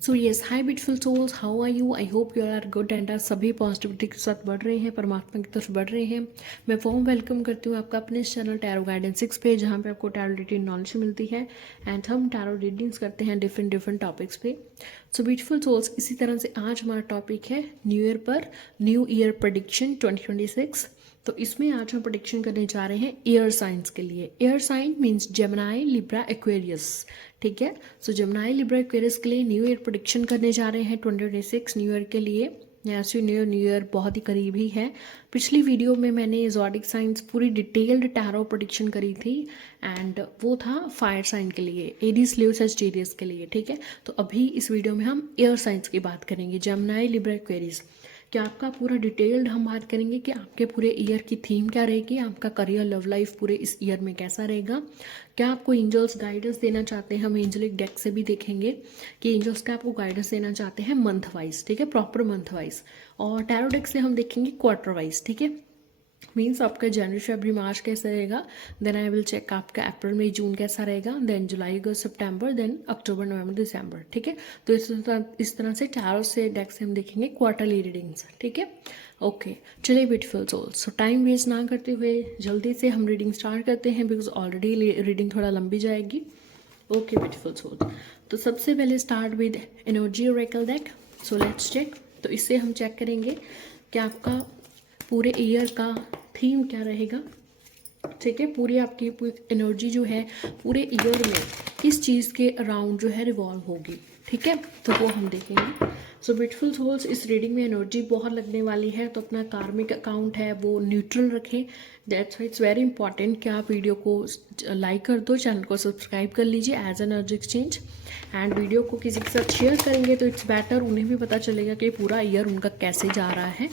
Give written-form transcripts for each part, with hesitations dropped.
So yes, hi beautiful souls, how are you? I hope you are good and are सभी positivity के साथ बढ़ रहे हैं, परमात्मा की तरफ बढ़ रहे हैं। मैं फॉर्म वेलकम करती हूँ आपका अपने इस चैनल टैरो गाइडेंस 6 पे, जहाँ पे आपको टैरो रीडिंग नॉलेज मिलती है एंड हम टैरो रीडिंग्स करते हैं डिफरेंट टॉपिक्स पे। सो ब्यूटीफुल सोल्स, इसी तरह से आज हमारा टॉपिक है न्यू ईयर पर, न्यू ईयर प्रेडिक्शन 2026। तो इसमें आज हम प्रेडिक्शन करने जा रहे हैं एयर साइंस के लिए। Air sign means Gemini, Libra, Aquarius. ठीक है, सो जेमिनी, लिब्रा, एक्वेरियस के लिए न्यू ईयर प्रेडिक्शन करने जा रहे हैं 2026 न्यू ईयर के लिए। ऐसे न्यू ईयर बहुत ही करीब ही है। पिछली वीडियो में मैंने ज़ोडिक साइंस पूरी डिटेल्ड टैरो प्रेडिक्शन करी थी एंड वो था फायर साइन के लिए, एरीज, लियो, सजिटेरियस के लिए। ठीक है, तो अभी इस वीडियो में हम एयर साइंस की बात करेंगे, जेमिनी, लिब्रा, एक्वेरियस। क्या आपका पूरा डिटेल्ड हम बात करेंगे कि आपके पूरे ईयर की थीम क्या रहेगी, आपका करियर, लव लाइफ पूरे इस ईयर में कैसा रहेगा, क्या आपको एंजल्स गाइडेंस देना चाहते हैं। हम एंजलिक डेक से भी देखेंगे कि एंजल्स क्या आपको गाइडेंस देना चाहते हैं मंथ वाइज। ठीक है, प्रॉपर मंथ वाइज। और टैरो डेक से हम देखेंगे क्वार्टर वाइज। ठीक है, मीन्स आपका जनवरी, फरवरी, मार्च कैसा रहेगा, देन आई विल चेक आपका अप्रैल, मई, जून कैसा रहेगा, देन जुलाई, अगस्त, सितंबर, देन अक्टूबर, नवंबर, दिसंबर। ठीक है, तो इस तरह से टैरो से डेक से हम देखेंगे क्वार्टरली रीडिंग्स। ठीक है, ओके, चलिए beautiful souls, so time waste ना करते हुए जल्दी से हम रीडिंग स्टार्ट करते हैं, बिकॉज ऑलरेडी रीडिंग थोड़ा लंबी जाएगी। ओके ब्यूटीफुल सोल्स, तो सबसे पहले start with energy oracle deck. So let's check. तो इससे हम चेक करेंगे कि आपका पूरे ईयर का थीम क्या रहेगा। ठीक है, पूरी आपकी एनर्जी जो है पूरे ईयर में किस चीज़ के अराउंड जो है रिवॉल्व होगी। ठीक है, तो वो हम देखेंगे। सो ब्यूटीफुल सोल्स, इस रीडिंग में एनर्जी बहुत लगने वाली है, तो अपना कार्मिक अकाउंट है वो न्यूट्रल रखें। That's why it's very important कि आप वीडियो को लाइक कर दो, चैनल को सब्सक्राइब कर लीजिए as energy exchange. And video को किसी के साथ शेयर करेंगे तो इट्स बेटर, उन्हें भी पता चलेगा कि पूरा ईयर उनका कैसे जा रहा है।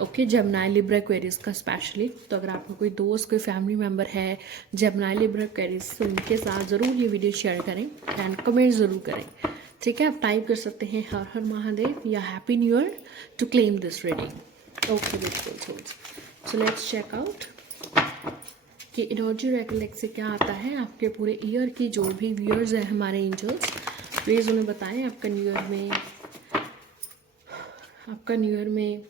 ओके, जेमिनी, लिब्रा, एक्वेरियस का स्पेशली। तो अगर आपका कोई दोस्त, कोई फैमिली मेम्बर है जेमिनी, लिब्रा, एक्वेरियस, तो उनके साथ ज़रूर ये वीडियो शेयर करें एंड कमेंट ज़रूर करें। ठीक है, आप टाइप कर सकते हैं हर हर महादेव या happy new year to claim this reading. Okay बिल्कुल souls, so let's check out कि एनर्जी रेकलेक्ट से क्या आता है आपके पूरे ईयर की। जो भी व्यूअर्स हैं हमारे एंजल्स, प्लीज़ उन्हें बताएं आपका न्यू ईयर में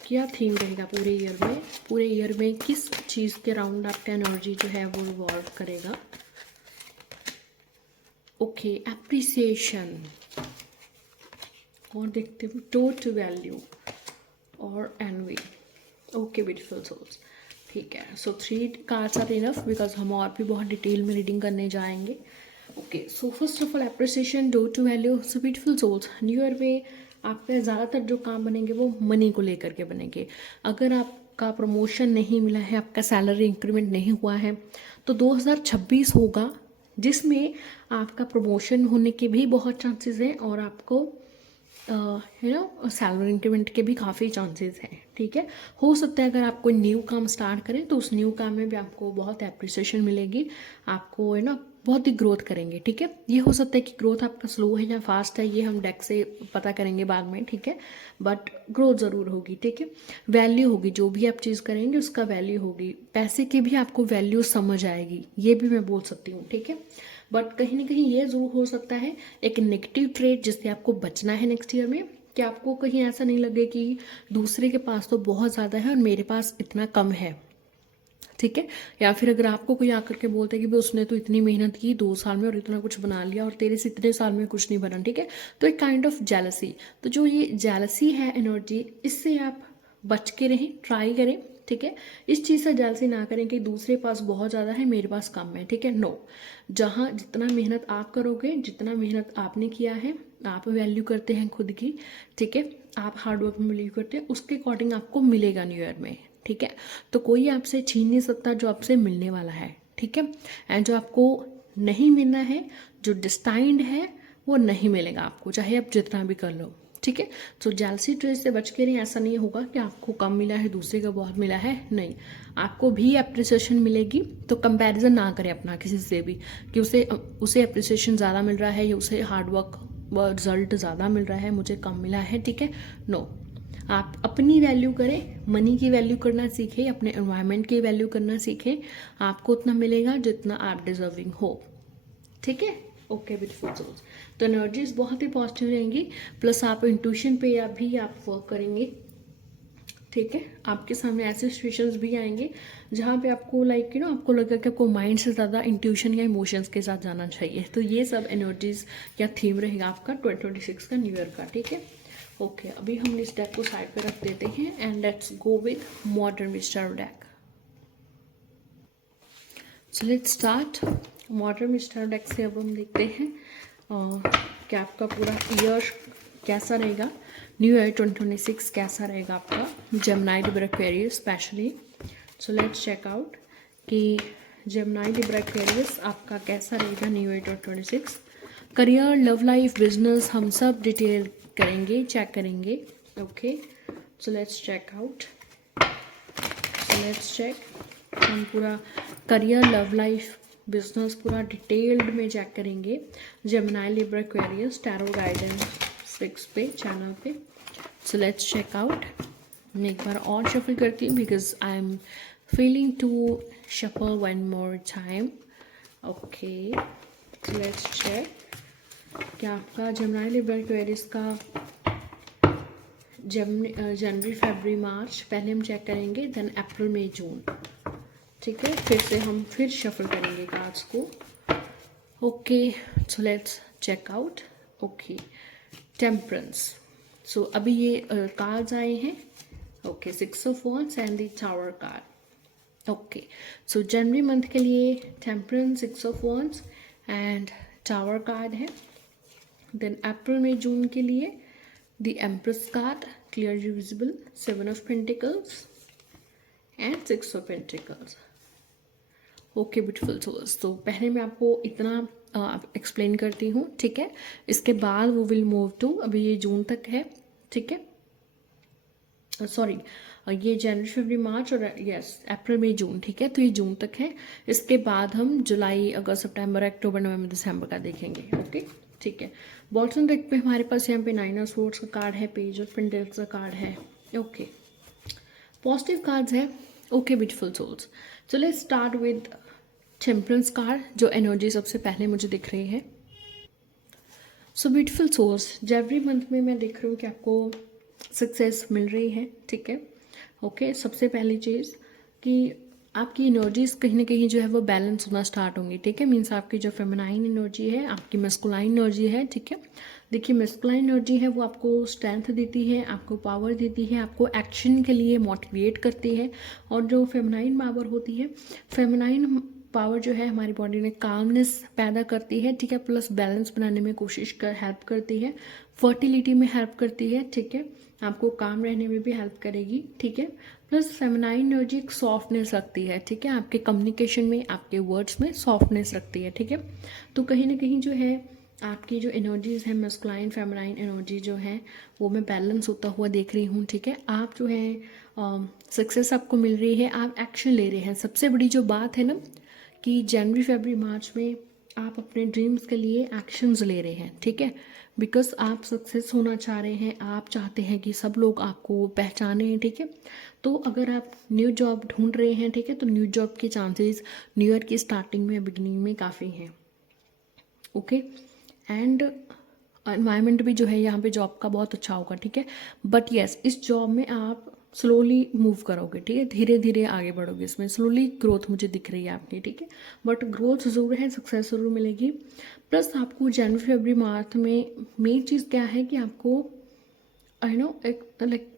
क्या थीम रहेगा पूरे ईयर में। पूरे ईयर में किस चीज़ के अराउंड आपका एनर्जी जो है वो रिवॉल्व करेगा। ओके, एप्रिसिएशन, और देखते हुए टोट वैल्यू और एनवी। ओके ब्यूटीफुल सोल्स, ठीक है। So 3 cards are enough, because हम और भी बहुत डिटेल में रीडिंग करने जाएंगे। Okay, so first of all appreciation, door to value. So beautiful souls, new year में आपके ज़्यादातर जो काम बनेंगे वो मनी को लेकर के बनेंगे। अगर आपका प्रमोशन नहीं मिला है, आपका सैलरी इंक्रीमेंट नहीं हुआ है, तो 2026 होगा जिसमें आपका प्रमोशन होने के भी बहुत चांसेस हैं और आपको सैलरी इंक्रीमेंट के भी काफ़ी चांसेस हैं। ठीक है, हो सकता है अगर आप कोई न्यू काम स्टार्ट करें तो उस न्यू काम में भी आपको बहुत एप्रिसिएशन मिलेगी, आपको बहुत ही ग्रोथ करेंगे। ठीक है, ये हो सकता है कि ग्रोथ आपका स्लो है या फास्ट है, ये हम डेक से पता करेंगे बाद में। ठीक है, बट ग्रोथ ज़रूर होगी। ठीक है, वैल्यू होगी, जो भी आप चीज़ करेंगे उसका वैल्यू होगी, पैसे की भी आपको वैल्यू समझ आएगी, ये भी मैं बोल सकती हूँ। ठीक है, बट कहीं ना कहीं ये ज़रूर हो सकता है एक नेगेटिव ट्रेड जिससे आपको बचना है नेक्स्ट ईयर में, कि आपको कहीं ऐसा नहीं लगे कि दूसरे के पास तो बहुत ज़्यादा है और मेरे पास इतना कम है। ठीक है, या फिर अगर आपको कोई आकर के बोलता है कि भाई उसने तो इतनी मेहनत की 2 साल में और इतना कुछ बना लिया और तेरे से इतने साल में कुछ नहीं बना। ठीक है, तो एक काइंड ऑफ जेलसी, तो जो ये जेलसी है एनर्जी, इससे आप बच के रहें, ट्राई करें। ठीक है, इस चीज़ से जेलसी ना करें कि दूसरे पास बहुत ज़्यादा है मेरे पास कम है। ठीक है, नो, जहाँ जितना मेहनत आप करोगे, जितना मेहनत आपने किया है, आप वैल्यू करते हैं खुद की। ठीक है, आप हार्डवर्क में बिलीव करते हैं, उसके अकॉर्डिंग आपको मिलेगा न्यू ईयर में। ठीक है, तो कोई आपसे छीन नहीं सकता जो आपसे मिलने वाला है। ठीक है, एंड जो आपको नहीं मिलना है, जो डिस्टाइंड है, वो नहीं मिलेगा आपको, चाहे आप जितना भी कर लो। ठीक है, तो जेलसी ट्रेड से बच के रहिए। ऐसा नहीं होगा कि आपको कम मिला है, दूसरे का बहुत मिला है, नहीं, आपको भी अप्रिसिएशन मिलेगी। तो कंपैरिजन ना करें अपना किसी से भी कि उसे अप्रिसिएशन ज़्यादा मिल रहा है या उसे हार्डवर्क रिजल्ट ज़्यादा मिल रहा है, मुझे कम मिला है। ठीक है, नो, आप अपनी वैल्यू करें, मनी की वैल्यू करना सीखें, अपने एनवायरनमेंट की वैल्यू करना सीखें, आपको उतना मिलेगा जितना आप डिजर्विंग हो। ठीक है, ओके ब्यूटीफुल सोल्स, तो एनर्जीज बहुत ही पॉजिटिव रहेंगी, प्लस आप इंट्यूशन पे या भी आप वर्क करेंगे, ठीक है। आपके सामने ऐसे सिचुएशंस भी आएंगे जहाँ पे आपको लाइक आपको लगेगा कि आपको माइंड से ज़्यादा इंट्यूशन या इमोशंस के साथ जाना चाहिए। तो ये सब एनर्जीज या थीम रहेगा आपका 2026 का न्यू ईयर का, ठीक है। ओके, अभी हम इस डेक को साइड पे रख देते हैं and let's go with modern mister deck. So let's start modern mister deck से। अब हम देखते हैं कि आपका पूरा ईयर कैसा रहेगा, न्यू ईयर 2026 कैसा रहेगा आपका Gemini Libra Aquarius specially. So let's check out कि जेमिनी लिब्रा एक्वेरियस आपका कैसा रहेगा new year 2026। Career, love life, business, हम सब डिटेल करेंगे, चेक करेंगे। Okay, so let's check out, so let's check. हम पूरा करियर, लव लाइफ, बिजनेस पूरा डिटेल्ड में चेक करेंगे Gemini Libra Aquarius tarot guidance 6 पे चैनल पे। So let's check out. मैं एक बार और शफल करती हूँ because I am feeling to shuffle one more time. Okay, so let's check क्या आपका जेमिनी लिब्रा एक्वेरियस का जनवरी, फरवरी, मार्च पहले हम चेक करेंगे, देन अप्रैल, मई, जून, ठीक है। फिर से हम फिर शफल करेंगे कार्ड्स को। Okay, so let's check out. Okay, temperance. So अभी ये कार्ड्स आए हैं। Okay, 6 of wands and the tower card. Okay, so जनवरी मंथ के लिए temperance, 6 of wands and tower card है। देन अप्रैल में जून के लिए the Empress card clearly visible, 7 of pentacles and 6 of pentacles. Okay beautiful souls, तो पहले मैं आपको इतना एक्सप्लेन करती हूँ, ठीक है। इसके बाद वो विल मूव टू, अभी ये जून तक है, ठीक है। सॉरी, ये जनवरी, फरवरी, मार्च और यस अप्रैल, मई, जून, ठीक है। तो ये जून तक है। इसके बाद हम जुलाई, अगस्त, सितंबर, अक्टूबर, नवंबर, दिसंबर का देखेंगे। ओके, ठीक है। बॉटम डेक पे हमारे पास यहाँ पे 9 ऑफ स्वॉर्ड्स का कार्ड है, पेज ऑफ पेंटिकल्स का कार्ड है। ओके, पॉजिटिव कार्ड्स है। Okay beautiful souls, so let's start with temperance card, जो एनर्जी सबसे पहले मुझे दिख रही है। सो ब्यूटीफुल सोल्स, जनवरी मंथ में मैं देख रही हूँ कि आपको सक्सेस मिल रही है, ठीक है। ओके, सबसे पहली चीज़ कि आपकी एनर्जीज कहीं ना कहीं जो है वो बैलेंस होना स्टार्ट होंगी, ठीक है। मीन्स आपकी जो फेमिनाइन एनर्जी है, आपकी मस्कुलाइन एनर्जी है, ठीक है। देखिए, मस्कुलाइन एनर्जी है वो आपको स्ट्रेंथ देती है, आपको पावर देती है, आपको एक्शन के लिए मोटिवेट करती है। और जो फेमिनाइन पावर होती है, फेमिनाइन पावर जो है हमारी बॉडी में कामनेस पैदा करती है, ठीक है। प्लस बैलेंस बनाने में हेल्प करती है, फर्टिलिटी में हेल्प करती है, ठीक है। आपको काम रहने में भी हेल्प करेगी, ठीक है। प्लस फेमिनाइन एनर्जी एक सॉफ्टनेस रखती है, ठीक है। आपके कम्युनिकेशन में, आपके वर्ड्स में सॉफ्टनेस रखती है, ठीक है। तो कहीं ना कहीं जो है आपकी जो एनर्जीज है, मस्कुलाइन फेमिनाइन एनर्जी जो है वो मैं बैलेंस होता हुआ देख रही हूँ, ठीक है। आप जो है सक्सेस आपको मिल रही है, आप एक्शन ले रहे हैं। सबसे बड़ी जो बात है ना कि जनवरी, फरवरी, मार्च में आप अपने ड्रीम्स के लिए एक्शंस ले रहे हैं, ठीक है। बिकॉज आप सक्सेस होना चाह रहे हैं, आप चाहते हैं कि सब लोग आपको पहचाने, ठीक है। तो अगर आप न्यू जॉब ढूंढ रहे हैं, ठीक है, तो न्यू जॉब के चांसेस न्यू ईयर की स्टार्टिंग में, बिगनिंग में काफ़ी हैं। ओके, एंड एनवायरनमेंट भी जो है यहाँ पे जॉब का बहुत अच्छा होगा, ठीक है। बट येस, इस जॉब में आप स्लोली मूव करोगे, ठीक है, धीरे धीरे आगे बढ़ोगे। इसमें स्लोली ग्रोथ मुझे दिख रही है आपकी, ठीक है। बट ग्रोथ ज़रूर है, सक्सेस ज़रूर मिलेगी। प्लस आपको जनवरी, फरवरी, मार्च में मेन चीज़ क्या है कि आपको आई नो एक लाइक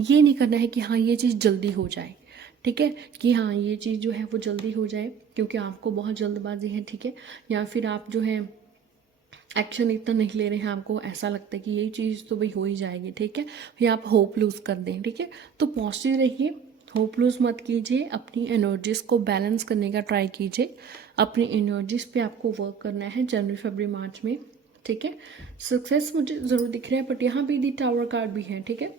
ये नहीं करना है कि हाँ ये चीज़ जल्दी हो जाए, ठीक है, कि हाँ ये चीज़ जो है वो जल्दी हो जाए क्योंकि आपको बहुत जल्दबाजी है, ठीक है। या फिर आप जो है एक्शन इतना नहीं ले रहे हैं, आपको ऐसा लगता है कि ये चीज़ तो भाई हो ही जाएगी, ठीक है, या आप होप लूज़ कर दें, ठीक है। तो पॉजिटिव रहिए, होप लूज़ मत कीजिए, अपनी एनर्जीज़ को बैलेंस करने का ट्राई कीजिए। अपनी एनर्जीज़ पे आपको वर्क करना है जनवरी, फरवरी, मार्च में, ठीक है। सक्सेस मुझे ज़रूर दिख रहा है, बट यहाँ पे दी टावर कार्ड भी है, ठीक है।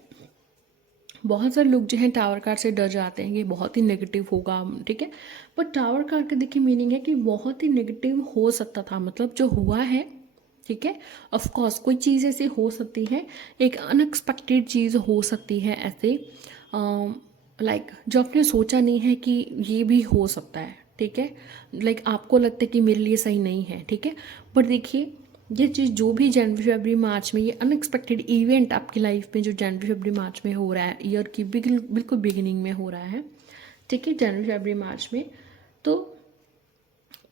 बहुत सारे लोग जो हैं टावर कार्ड से डर जाते हैं, ये बहुत ही नेगेटिव होगा, ठीक है। बट टावर कार्ड का देखिए मीनिंग है कि बहुत ही नेगेटिव हो सकता था, मतलब जो हुआ है, ठीक है। ऑफ कोर्स कोई चीज़ ऐसी हो सकती है, एक अनएक्सपेक्टेड चीज़ हो सकती है ऐसे, लाइक जो आपने सोचा नहीं है कि ये भी हो सकता है, ठीक है। लाइक आपको लगता है कि मेरे लिए सही नहीं है, ठीक है। बट देखिए ये चीज़ जो भी जनवरी फरवरी मार्च में ये अनएक्सपेक्टेड इवेंट आपकी लाइफ में जो जनवरी फरवरी मार्च में हो रहा है, ईयर की बिल्कुल बिगिनिंग में हो रहा है, ठीक है, जनवरी फरवरी मार्च में, तो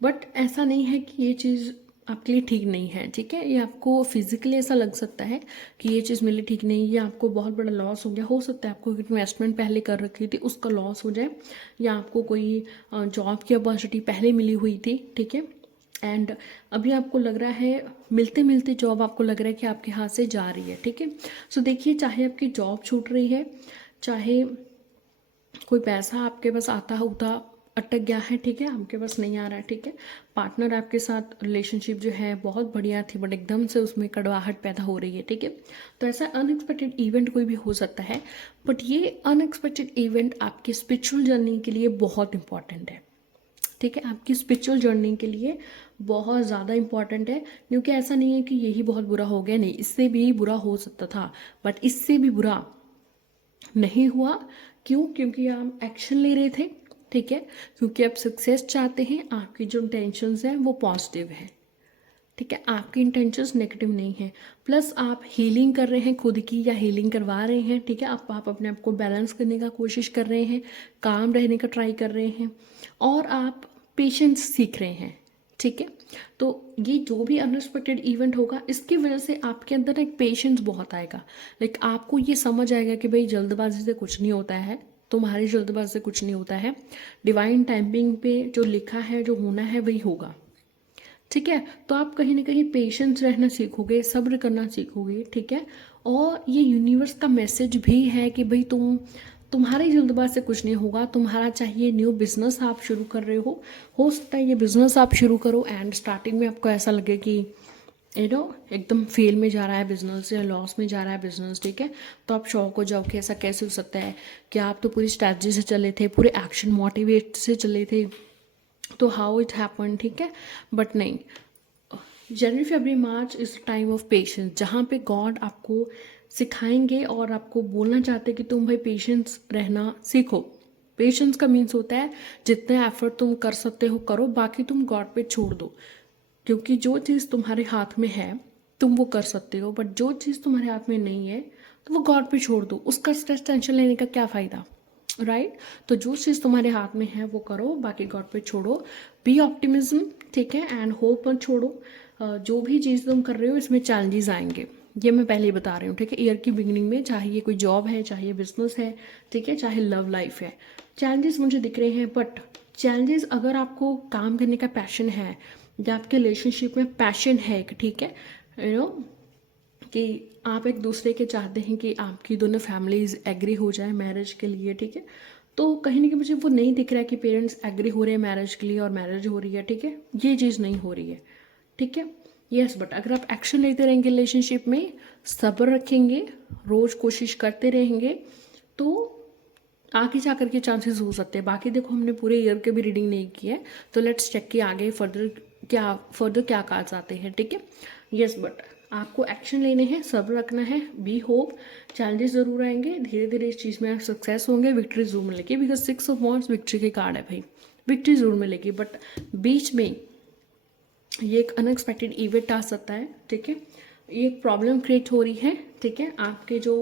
बट ऐसा नहीं है कि ये चीज़ आपके लिए ठीक नहीं है, ठीक है। ये आपको फिजिकली ऐसा लग सकता है कि ये चीज़ मेरे लिए ठीक नहीं, ये आपको बहुत बड़ा लॉस हो गया, हो सकता है आपको इन्वेस्टमेंट पहले कर रखी थी उसका लॉस हो जाए, या आपको कोई जॉब की अपॉर्चुनिटी पहले मिली हुई थी, ठीक है, एंड अभी आपको लग रहा है मिलते मिलते जॉब आपको लग रहा है कि आपके हाथ से जा रही है, ठीक है। सो देखिए चाहे आपकी जॉब छूट रही है, चाहे कोई पैसा आपके पास आता होता अटक गया है, ठीक है, आपके पास नहीं आ रहा है, ठीक है, पार्टनर आपके साथ रिलेशनशिप जो है बहुत बढ़िया थी बट एकदम से उसमें कड़वाहट पैदा हो रही है, ठीक है। तो ऐसा अनएक्सपेक्टेड इवेंट कोई भी हो सकता है, बट ये अनएक्सपेक्टेड इवेंट आपकी स्पिरिचुअल जर्नी के लिए बहुत इंपॉर्टेंट है, ठीक है, आपकी स्पिरिचुअल जर्नी के लिए बहुत ज़्यादा इंपॉर्टेंट है, क्योंकि ऐसा नहीं है कि यही बहुत बुरा हो गया, नहीं, इससे भी बुरा हो सकता था, बट इससे भी बुरा नहीं हुआ। क्यों? क्योंकि आप एक्शन ले रहे थे, ठीक है, क्योंकि आप सक्सेस चाहते हैं, आपकी जो इंटेंशंस हैं वो पॉजिटिव है, ठीक है, आपकी इंटेंशंस नेगेटिव नहीं है, प्लस आप हीलिंग कर रहे हैं खुद की या हीलिंग करवा रहे हैं, ठीक है, आप अपने आप को बैलेंस करने का कोशिश कर रहे हैं, काम रहने का ट्राई कर रहे हैं, और आप पेशेंस सीख रहे हैं, ठीक है। तो ये जो भी अनएक्सपेक्टेड इवेंट होगा इसकी वजह से आपके अंदर एक पेशेंस बहुत आएगा, लाइक आपको ये समझ आएगा कि भाई जल्दबाजी से कुछ नहीं होता है, तुम्हारी जल्दबाजी से कुछ नहीं होता है, डिवाइन टाइमिंग पे जो लिखा है जो होना है वही होगा, ठीक है। तो आप कहीं ना कहीं पेशेंस रहना सीखोगे, सब्र करना सीखोगे, ठीक है। और ये यूनिवर्स का मैसेज भी है कि भाई तुम्हारी जल्दबाजी से कुछ नहीं होगा, तुम्हारा चाहिए न्यू बिजनेस आप शुरू कर रहे हो सकता है ये बिजनेस आप शुरू करो एंड स्टार्टिंग में आपको ऐसा लगे कि एकदम फेल में जा रहा है बिजनेस या लॉस में जा रहा है बिजनेस, ठीक है, तो आप शॉक हो जाओ कि ऐसा कैसे हो सकता है कि आप तो पूरी स्ट्रैटेजी से चले थे, पूरे एक्शन मोटिवेट से चले थे, तो हाउ इट हैपन, ठीक है। बट नहीं, जनवरी February March is time of patience, जहाँ पे गॉड आपको सिखाएंगे और आपको बोलना चाहते हैं कि तुम भाई पेशेंस रहना सीखो। पेशेंस का मीन्स होता है जितना एफर्ट तुम कर सकते हो करो, बाकी तुम गॉड पे छोड़ दो, क्योंकि जो चीज़ तुम्हारे हाथ में है तुम वो कर सकते हो, बट जो चीज़ तुम्हारे हाथ में नहीं है तो वो गॉड पे छोड़ दो, उसका स्ट्रेस टेंशन लेने का क्या फ़ायदा, राइट। तो जो चीज़ तुम्हारे हाथ में है वो करो, बाकी गॉड पे छोड़ो, बी ऑप्टिमिज्म, ठीक है, एंड होप मत छोड़ो। जो भी चीज़ तुम कर रहे हो इसमें चैलेंजेस आएंगे, ये मैं पहले ही बता रही हूँ, ठीक है। ईयर की बिगिनिंग में चाहे ये कोई जॉब है, चाहे ये बिजनेस है, ठीक है, चाहे लव लाइफ है, चैलेंजेस मुझे दिख रहे हैं, बट चैलेंजेस अगर आपको काम करने का पैशन है या आपके रिलेशनशिप में पैशन है, ठीक है, यू नो कि आप एक दूसरे के चाहते हैं कि आपकी दोनों फैमिलीज एग्री हो जाए मैरिज के लिए, ठीक है, तो कहीं ना कहीं मुझे वो नहीं दिख रहा है कि पेरेंट्स एग्री हो रहे हैं मैरिज के लिए और मैरिज हो रही है, ठीक है, ये चीज़ नहीं हो रही है, ठीक है। यस, बट अगर आप एक्शन लेते रहेंगे रिलेशनशिप में, सब्र रखेंगे, रोज़ कोशिश करते रहेंगे, तो आगे जा करके चांसेस हो सकते हैं। बाकी देखो हमने पूरे ईयर के भी रीडिंग नहीं की है, तो लेट्स चेक कि आगे फर्दर क्या कार्ड्स आते हैं, ठीक है। यस, बट आपको एक्शन लेने हैं, सब्र रखना है, बी होप, चैलेंजेस जरूर आएंगे, धीरे धीरे इस चीज़ में आप सक्सेस होंगे, विक्ट्री जरूर मिलेगी, बिकॉज 6 ऑफ वांट्स विक्ट्री के कार्ड है भाई, विक्ट्री जरूर मिलेगी, बट बीच में ये एक अनएक्सपेक्टेड इवेंट आ सकता है, ठीक है, ये एक प्रॉब्लम क्रिएट हो रही है, ठीक है, आपके जो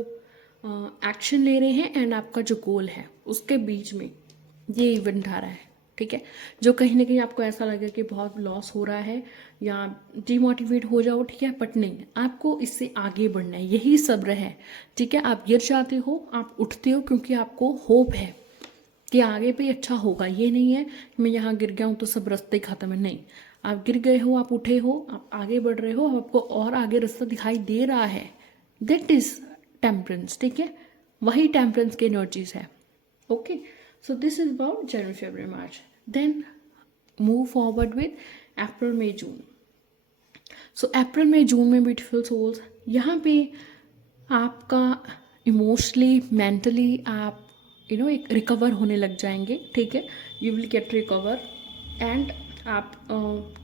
एक्शन ले रहे हैं एंड आपका जो गोल है उसके बीच में ये इवेंट आ रहा है, ठीक है, जो कहीं ना कहीं आपको ऐसा लगे कि बहुत लॉस हो रहा है या डिमोटिवेट हो जाओ, ठीक है, बट नहीं, आपको इससे आगे बढ़ना है, यही सब्र है, ठीक है। आप गिर जाते हो, आप उठते हो, क्योंकि आपको होप है कि आगे पे अच्छा होगा, ये नहीं है कि मैं यहाँ गिर गया हूँ तो सब रास्ते खत्म है, नहीं, आप गिर गए हो, आप उठे हो, आप आगे बढ़ रहे हो, आपको और आगे रास्ता दिखाई दे रहा है, दैट इज टेम्परेंस, ठीक है, वही टेम्परेंस की एनर्जीज है, okay. So this is about January February March, then move forward with April May June. So April May June में ब्यूटीफुल सोल्स, यहाँ पे आपका इमोशनली मेंटली आप एक रिकवर होने लग जाएंगे, ठीक है, you will get recover, and आप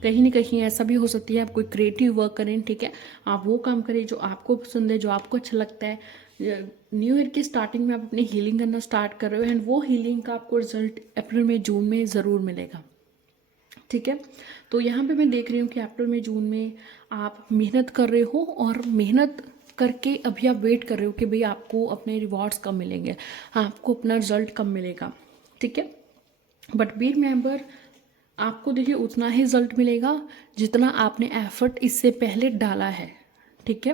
कहीं ना कहीं ऐसा भी हो सकती है आप कोई क्रिएटिव वर्क करें, ठीक है, आप वो काम करें जो आपको पसंद है, जो आपको अच्छा लगता है। न्यू ईयर की स्टार्टिंग में आप अपनी हीलिंग करना स्टार्ट कर रहे हो एंड वो हीलिंग का आपको रिजल्ट अप्रैल में जून में ज़रूर मिलेगा, ठीक है। तो यहाँ पे मैं देख रही हूँ कि अप्रैल में जून में आप मेहनत कर रहे हो और मेहनत करके अभी आप वेट कर रहे हो कि भाई आपको अपने रिवॉर्ड्स कब मिलेंगे, आपको अपना रिजल्ट कब मिलेगा, ठीक है। बट बी रिमेंबर, आपको देखिए उतना ही रिजल्ट मिलेगा जितना आपने एफर्ट इससे पहले डाला है, ठीक है।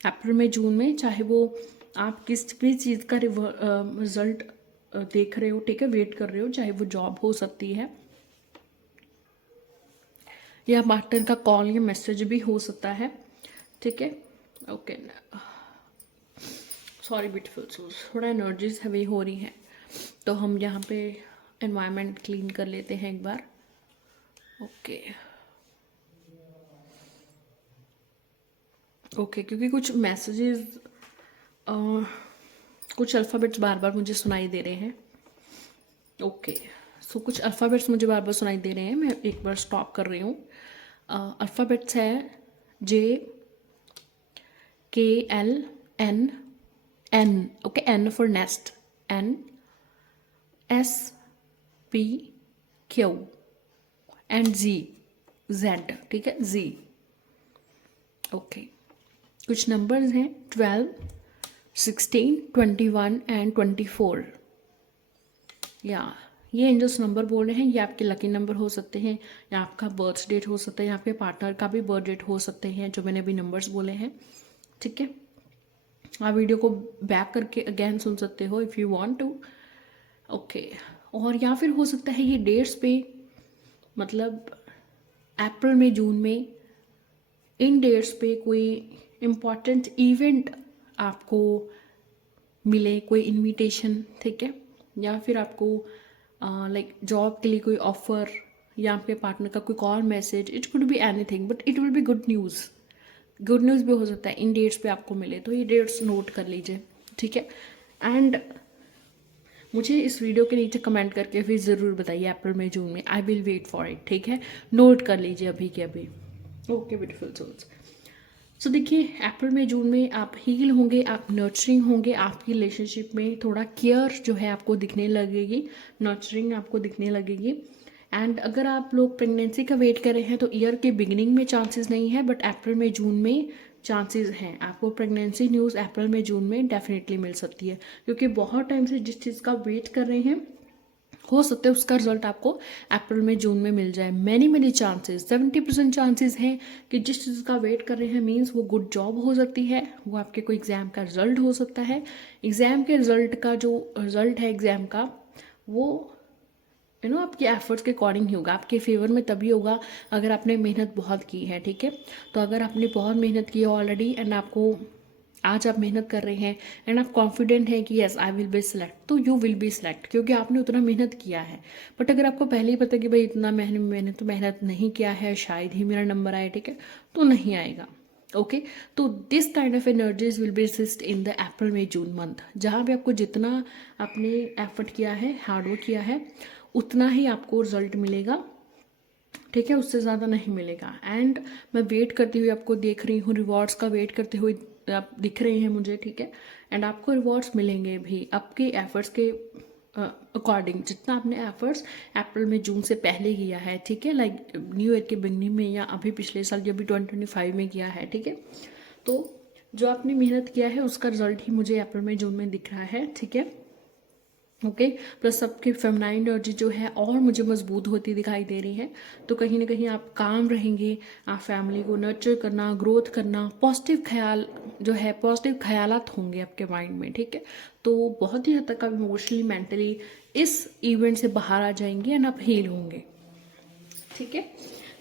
अप्रैल में जून में चाहे वो आप किस भी चीज़ का रिजल्ट देख रहे हो, ठीक है, वेट कर रहे हो, चाहे वो जॉब हो सकती है या पार्टनर का कॉल या मैसेज भी हो सकता है, ठीक है। ओके, सॉरी ब्यूटीफुल सोल्स, थोड़ा एनर्जीज हैवी हो रही हैं, तो हम यहाँ पे एनवायरनमेंट क्लीन कर लेते हैं एक बार। ओके ओके, क्योंकि कुछ मैसेजेस कुछ अल्फ़ाबेट्स बार बार मुझे सुनाई दे रहे हैं। ओके, सो कुछ अल्फ़ाबेट्स मुझे बार बार सुनाई दे रहे हैं, मैं एक बार स्टॉप कर रही हूँ। अल्फ़ाबेट्स है JKLNN, okay, N for nest, NSPQ and Z, ठीक है, Z। ओके, कुछ नंबर्स हैं 12, 16, 21 एंड 24। या ये एंजल्स नंबर बोल रहे हैं, ये आपके लकी नंबर हो सकते हैं, या आपका बर्थ डेट हो सकता है, या आपके पार्टनर का भी बर्थ डेट हो सकते हैं, जो मैंने अभी नंबर्स बोले हैं, ठीक है। आप वीडियो को बैक करके अगेन सुन सकते हो if you want to. Okay, और या फिर हो सकता है ये डेट्स पे, मतलब अप्रैल में जून में इन डेट्स पे कोई इम्पॉर्टेंट इवेंट आपको मिले, कोई इनविटेशन, ठीक है, या फिर आपको लाइक जॉब के लिए कोई ऑफर, या आपके पार्टनर का कोई call message, it could be anything but it will be good news. Good news भी हो सकता है इन डेट्स पे आपको मिले, तो ये डेट्स नोट कर लीजिए, ठीक है। एंड मुझे इस वीडियो के नीचे कमेंट करके फिर ज़रूर बताइए अप्रैल में जून में, I will wait for it, ठीक है। नोट कर लीजिए अभी के अभी। ओके ब्यूटीफुल सोल्स, सो देखिए अप्रैल में जून में आप हील होंगे, आप नर्चरिंग होंगे, आपकी रिलेशनशिप में थोड़ा केयर जो है आपको दिखने लगेगी, नर्चरिंग आपको दिखने लगेगी। एंड अगर आप लोग प्रेगनेंसी का वेट कर रहे हैं तो ईयर के बिगिनिंग में चांसेस नहीं है, बट अप्रैल में जून में चांसेस हैं, आपको प्रेगनेंसी न्यूज़ अप्रैल में जून में डेफिनेटली मिल सकती है, क्योंकि बहुत टाइम से जिस चीज़ का वेट कर रहे हैं हो सकता है उसका रिजल्ट आपको अप्रैल में जून में मिल जाए। मैनी चांसेस, 70% चांसेस हैं कि जिस चीज़ का वेट कर रहे हैं, मीन्स वो गुड जॉब हो सकती है, वो आपके कोई एग्ज़ाम का रिजल्ट हो सकता है। एग्ज़ाम के रिजल्ट का जो रिजल्ट है एग्ज़ाम का, वो आपकी एफर्ट्स के अकॉर्डिंग ही होगा, आपके फेवर में तभी होगा अगर आपने मेहनत बहुत की है, ठीक है। तो अगर आपने बहुत मेहनत की है ऑलरेडी एंड आपको आज आप मेहनत कर रहे हैं एंड आप कॉन्फिडेंट हैं कि yes I will be select, तो यू विल बी सिलेक्ट, क्योंकि आपने उतना मेहनत किया है। बट अगर आपको पहले ही पता कि भाई इतना मैंने तो मेहनत नहीं किया है, शायद ही मेरा नंबर आए, ठीक है, तो नहीं आएगा। ओके, तो this kind of energies will be exist in the April में जून मंथ, जहाँ भी आपको जितना आपने एफर्ट किया है, हार्डवर्क किया है, उतना ही आपको रिजल्ट मिलेगा, ठीक है, उससे ज़्यादा नहीं मिलेगा। एंड मैं वेट करती हुई आपको देख रही हूँ, रिवॉर्ड्स का वेट करते हुए आप दिख रहे हैं मुझे, ठीक है। एंड आपको रिवॉर्ड्स मिलेंगे भी आपके एफर्ट्स के अकॉर्डिंग, जितना आपने एफर्ट्स अप्रैल में जून से पहले किया है, ठीक है, लाइक न्यू ईयर के बिगनिंग में या अभी पिछले साल जब भी 2025 में किया है, ठीक है। तो जो आपने मेहनत किया है उसका रिजल्ट ही मुझे अप्रैल में जून में दिख रहा है, ठीक है। ओके, प्लस सबकी फेमिनाइन एनर्जी जो है और मुझे मजबूत होती दिखाई दे रही है, तो कहीं ना कहीं आप काम रहेंगे, आप फैमिली को नर्चर करना, ग्रोथ करना, पॉजिटिव ख्याल जो है, पॉजिटिव ख्यालात होंगे आपके माइंड में, ठीक है। तो बहुत ही हद तक आप इमोशनली मेंटली इस इवेंट से बाहर आ जाएंगे एंड आप हील होंगे, ठीक है।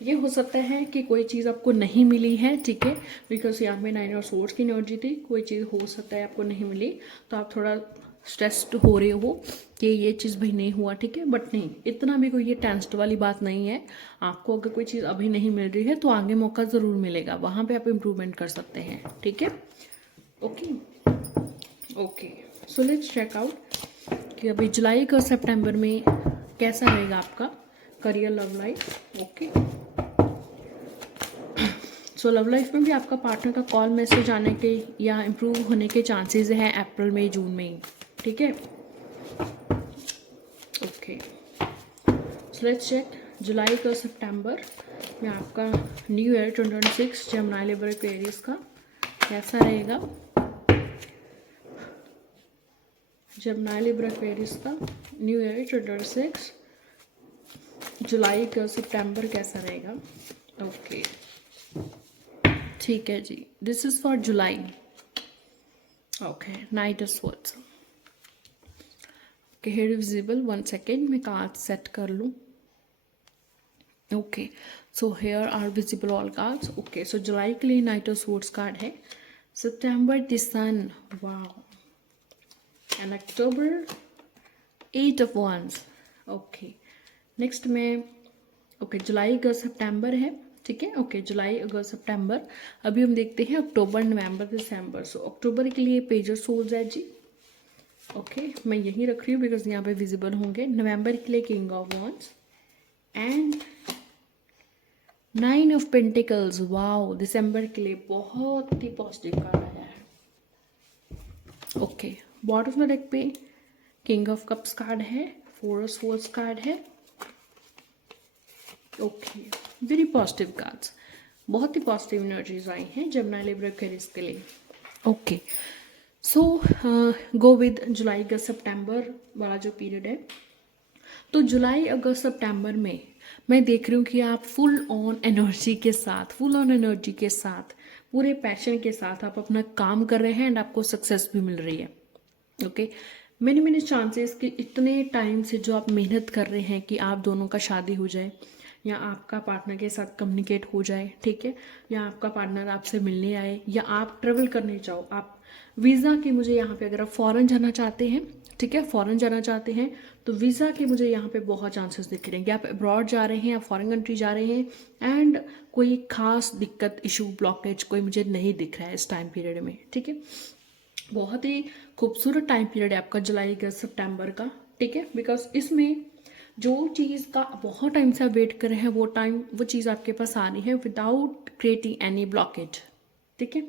ये हो सकता है कि कोई चीज़ आपको नहीं मिली है, ठीक है, बिकॉज यहाँ पे 9 ऑफ सोर्ड्स की एनर्जी थी, कोई चीज़ हो सकता है आपको नहीं मिली, तो आप थोड़ा स्ट्रेस्ड हो रहे हो कि ये चीज़ भी नहीं हुआ, ठीक है। बट नहीं, इतना भी कोई ये टेंस्ड वाली बात नहीं है। आपको अगर कोई चीज़ अभी नहीं मिल रही है तो आगे मौका ज़रूर मिलेगा, वहाँ पे आप इम्प्रूवमेंट कर सकते हैं, ठीक है। Okay okay, so let's check out कि अभी जुलाई और सितंबर में कैसा रहेगा आपका career, love life. Okay, so love life में भी आपका पार्टनर का कॉल मैसेज आने के या इम्प्रूव होने के चांसेस हैं अप्रैल में जून में, ठीक है। ओके, सो लेट्स चेक जुलाई का सितंबर में आपका new year 2026 Gemini Libra Aquarius का कैसा रहेगा। जेमिनी लिब्रा एक्वेरियस का न्यू ईयर 2026 जुलाई का सितंबर कैसा रहेगा। ओके ठीक है जी, this is for July. Okay knight of swords. Okay head visible, 1 second मैं कार्ड सेट कर लूँ। Okay so here are visible all cards. Okay so जुलाई के लिए नाइट ऑफ स्वॉर्ड्स कार्ड है, सितंबर the sun, wow, and October 8 of wands। Okay next में okay जुलाई अगस्त सितंबर है, ठीक है। ओके जुलाई अगस्त सितंबर, अभी हम देखते हैं अक्टूबर नवंबर दिसंबर। सो अक्टूबर के लिए पेज ऑफ सोल्स है जी। ओके मैं यहीं रख रही हूँ बिकॉज यहाँ पे विजिबल होंगे। नवंबर के लिए king of wands and 9 of pentacles. Wow, दिसंबर के लिए बहुत ही पॉजिटिव कार्ड आया है। Okay bottom of the deck पे किंग ऑफ कप्स कार्ड है, 4 ऑफ स्वॉर्ड्स कार्ड है। ओके वेरी पॉजिटिव कार्ड्स, बहुत ही पॉजिटिव एनर्जीज आई हैं जेमिनी लिब्रा एक्वेरियस के लिए। ओके सो गो विद जुलाई अगस्त सितंबर वाला जो पीरियड है। तो जुलाई अगस्त सितंबर में मैं देख रही हूँ कि आप फुल ऑन एनर्जी के साथ, पूरे पैशन के साथ आप अपना काम कर रहे हैं एंड आपको सक्सेस भी मिल रही है। ओके मैंने चांसेस कि इतने टाइम से जो आप मेहनत कर रहे हैं कि आप दोनों का शादी हो जाए या आपका पार्टनर के साथ कम्युनिकेट हो जाए, ठीक है, या आपका पार्टनर आपसे मिलने आए या आप ट्रेवल करने जाओ, आप वीज़ा के मुझे यहाँ पे अगर आप फॉरेन जाना चाहते हैं, ठीक है, फॉरेन जाना चाहते हैं तो वीज़ा के मुझे यहाँ पे बहुत चांसेस दिख रहे हैं कि आप अब्रॉड जा रहे हैं, आप फॉरेन कंट्री जा रहे हैं एंड कोई खास दिक्कत, इशू, ब्लॉकेज कोई मुझे नहीं दिख रहा है इस टाइम पीरियड में, ठीक है। बहुत ही खूबसूरत टाइम पीरियड है आपका जुलाई अगस्त सितंबर का, ठीक है, बिकॉज इसमें जो चीज़ का बहुत टाइम से आप वेट कर रहे हैं वो चीज़ आपके पास आ रही है विदाउट क्रिएटिंग एनी ब्लॉकेज, ठीक है।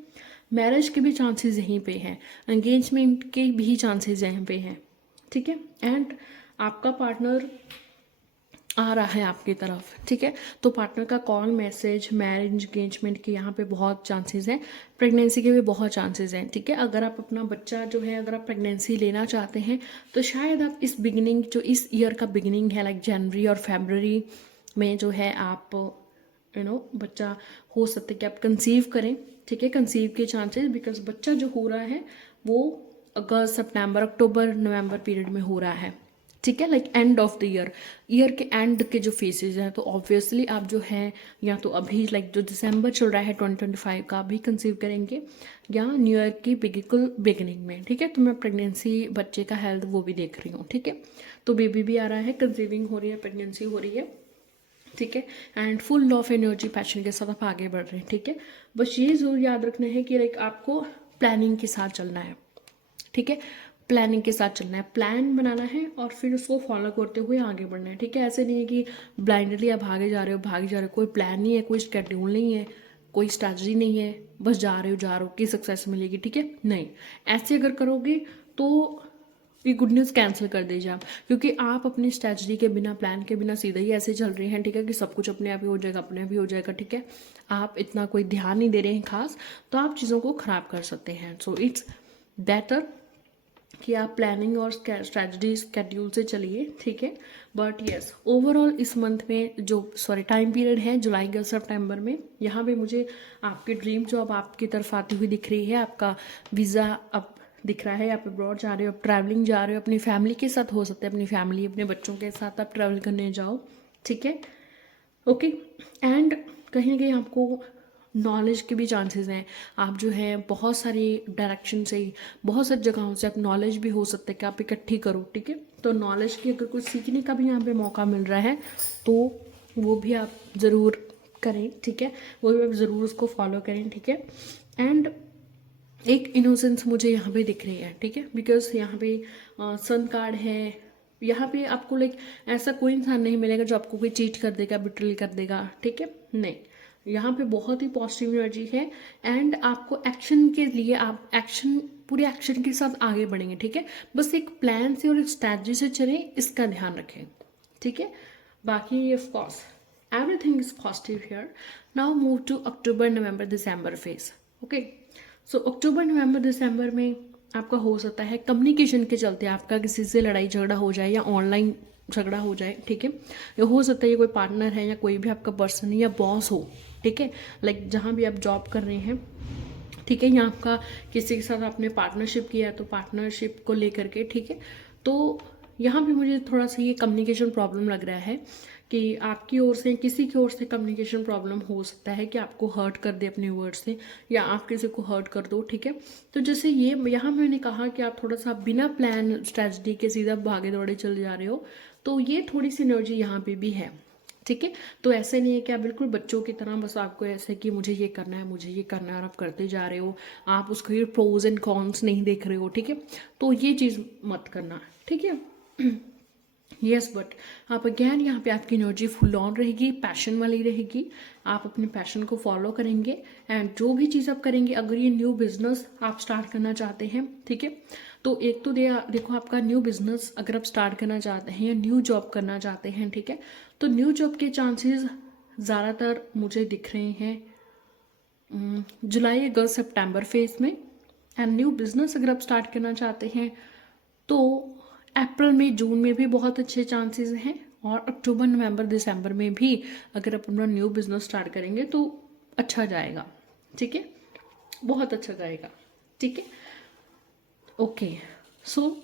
मैरिज के भी चांसेस यहीं पे हैं, एंगेजमेंट के भी चांसेस यहीं पे हैं, ठीक है, एंड आपका पार्टनर आ रहा है आपकी तरफ, ठीक है। तो पार्टनर का कॉल, मैसेज, मैरिज, एंगेजमेंट के यहाँ पे बहुत चांसेस हैं, प्रेगनेंसी के भी बहुत चांसेस हैं, ठीक है। अगर आप अपना बच्चा जो है, अगर आप प्रेगनेंसी लेना चाहते हैं तो शायद आप इस बिगिनिंग, जो इस ईयर का बिगिनिंग है लाइक जनवरी और फरवरी में जो है आप बच्चा हो सकता है कि आप कंसीव करें, ठीक है, कंसीव के चांसेस, बिकॉज बच्चा जो हो रहा है वो अगस्त सितंबर अक्टूबर नवंबर पीरियड में हो रहा है, ठीक है, like end of the year के एंड के जो फेजेज हैं, तो ऑब्वियसली आप जो है या तो अभी लाइक जो दिसंबर चल रहा है 2025 का अभी कंसीव करेंगे या न्यू ईयर की बिल्कुल बिगिनिंग में, ठीक है। तो मैं प्रेगनेंसी, बच्चे का हेल्थ वो भी देख रही हूँ, ठीक है। तो बेबी भी आ रहा है, कंसीविंग हो रही है, प्रेगनेंसी हो रही है, ठीक है, and full of energy passion के साथ आप आगे बढ़ रहे हैं, ठीक है। बस ये जरूर याद रखना है कि लाइक आपको प्लानिंग के साथ चलना है, ठीक है, प्लानिंग के साथ चलना है, प्लान बनाना है और फिर उसको फॉलो करते हुए आगे बढ़ना है, ठीक है। ऐसे नहीं है कि ब्लाइंडली आप भागे जा रहे हो, कोई प्लान नहीं है, कोई स्केड्यूल नहीं है, कोई स्ट्रैटेजी नहीं है, बस जा रहे हो कि सक्सेस मिलेगी, ठीक है, नहीं। ऐसे अगर करोगे तो ये गुड न्यूज़ कैंसिल कर दीजिए आप, क्योंकि आप अपनी स्ट्रैटेजी के बिना, प्लान के बिना सीधे ही ऐसे चल रहे हैं, ठीक है, कि सब कुछ अपने आप ही हो जाएगा, अपने आप ही हो जाएगा, ठीक है। आप इतना कोई ध्यान नहीं दे रहे हैं खास, तो आप चीज़ों को ख़राब कर सकते हैं। सो इट्स बेटर कि आप प्लानिंग और स्ट्रैटेजी स्केड्यूल से चलिए, ठीक है। बट येस ओवरऑल इस मंथ में जो टाइम पीरियड है जुलाई अगस्त सितंबर में, यहाँ पे मुझे आपकी ड्रीम जॉब आपकी तरफ आती हुई दिख रही है, आपका वीज़ा अब दिख रहा है, आप अब्रॉड जा रहे हो, आप ट्रैवलिंग जा रहे हो, अपनी फैमिली के साथ हो सकता है, अपनी फैमिली, अपने बच्चों के साथ आप ट्रैवल करने जाओ, ठीक है, ओके। एंड कहीं ना कहीं आपको नॉलेज के भी चांसेस हैं, आप जो है बहुत सारी डायरेक्शन से, बहुत सारी जगहों से आप नॉलेज भी हो सकता है कि आप इकट्ठी करो, ठीक है। तो नॉलेज की अगर कुछ सीखने का भी यहाँ पे मौका मिल रहा है तो वो भी आप ज़रूर करें, ठीक है, वो भी आप ज़रूर उसको फॉलो करें, ठीक है। एंड एक इनोसेंस मुझे यहाँ पे दिख रही है, ठीक है, बिकॉज यहाँ पे सन कार्ड है, यहाँ पे आपको लाइक ऐसा कोई इंसान नहीं मिलेगा जो आपको कोई चीट कर देगा, बिट्रेल कर देगा, ठीक है, नहीं, यहाँ पे बहुत ही पॉजिटिव एनर्जी है एंड आपको एक्शन के लिए आप पूरे एक्शन के साथ आगे बढ़ेंगे, ठीक है। बस एक प्लान से और एक स्ट्रैटेजी से चलें, इसका ध्यान रखें, ठीक है। बाकी of course everything is positive here. Now move to October November December phase. Okay, so October November December में आपका हो सकता है कम्युनिकेशन के चलते आपका किसी से लड़ाई झगड़ा हो जाए या ऑनलाइन झगड़ा हो जाए, ठीक है। या हो सकता है ये कोई पार्टनर है या कोई भी आपका पर्सन या बॉस हो, ठीक है, लाइक जहाँ भी आप जॉब कर रहे हैं, ठीक है, या आपका किसी के साथ आपने पार्टनरशिप किया है तो पार्टनरशिप को लेकर के, ठीक है। तो यहाँ पे मुझे थोड़ा सा ये कम्युनिकेशन प्रॉब्लम लग रहा है कि आपकी ओर से किसी की ओर से कम्युनिकेशन प्रॉब्लम हो सकता है कि आपको हर्ट कर दे अपने वर्ड से या आप किसी को हर्ट कर दो, ठीक है। तो जैसे ये यहाँ मैंने कहा कि आप थोड़ा सा बिना प्लान स्ट्रेटजी के सीधा भागे दौड़े चले जा रहे हो, तो ये थोड़ी सी एनर्जी यहाँ पे भी है, ठीक है। तो ऐसे नहीं है कि आप बिल्कुल बच्चों की तरह बस आपको ऐसे कि मुझे ये करना है मुझे ये करना है और आप करते जा रहे हो, आप उसको ये प्रोज एंड कॉन्स नहीं देख रहे हो, ठीक है। तो ये चीज़ मत करना, ठीक है। यस बट आप अगैन यहाँ पे आपकी एनर्जी फुल ऑन रहेगी, पैशन वाली रहेगी, आप अपने पैशन को फॉलो करेंगे एंड जो भी चीज़ आप करेंगे, अगर ये न्यू बिजनेस आप स्टार्ट करना चाहते हैं, ठीक है, तो एक तो देखो आपका न्यू बिजनेस अगर आप स्टार्ट करना चाहते हैं या न्यू जॉब करना चाहते हैं, ठीक है, तो न्यू जॉब के चांसेस ज़्यादातर मुझे दिख रहे हैं जुलाई अगस्त सितंबर फेज में। एंड न्यू बिजनेस अगर आप स्टार्ट करना चाहते हैं तो अप्रैल में जून में भी बहुत अच्छे चांसेस हैं, और अक्टूबर नवंबर दिसंबर में भी अगर आप अपना न्यू बिजनेस स्टार्ट करेंगे तो अच्छा जाएगा, ठीक है, बहुत अच्छा जाएगा, ठीक है। ओके, सो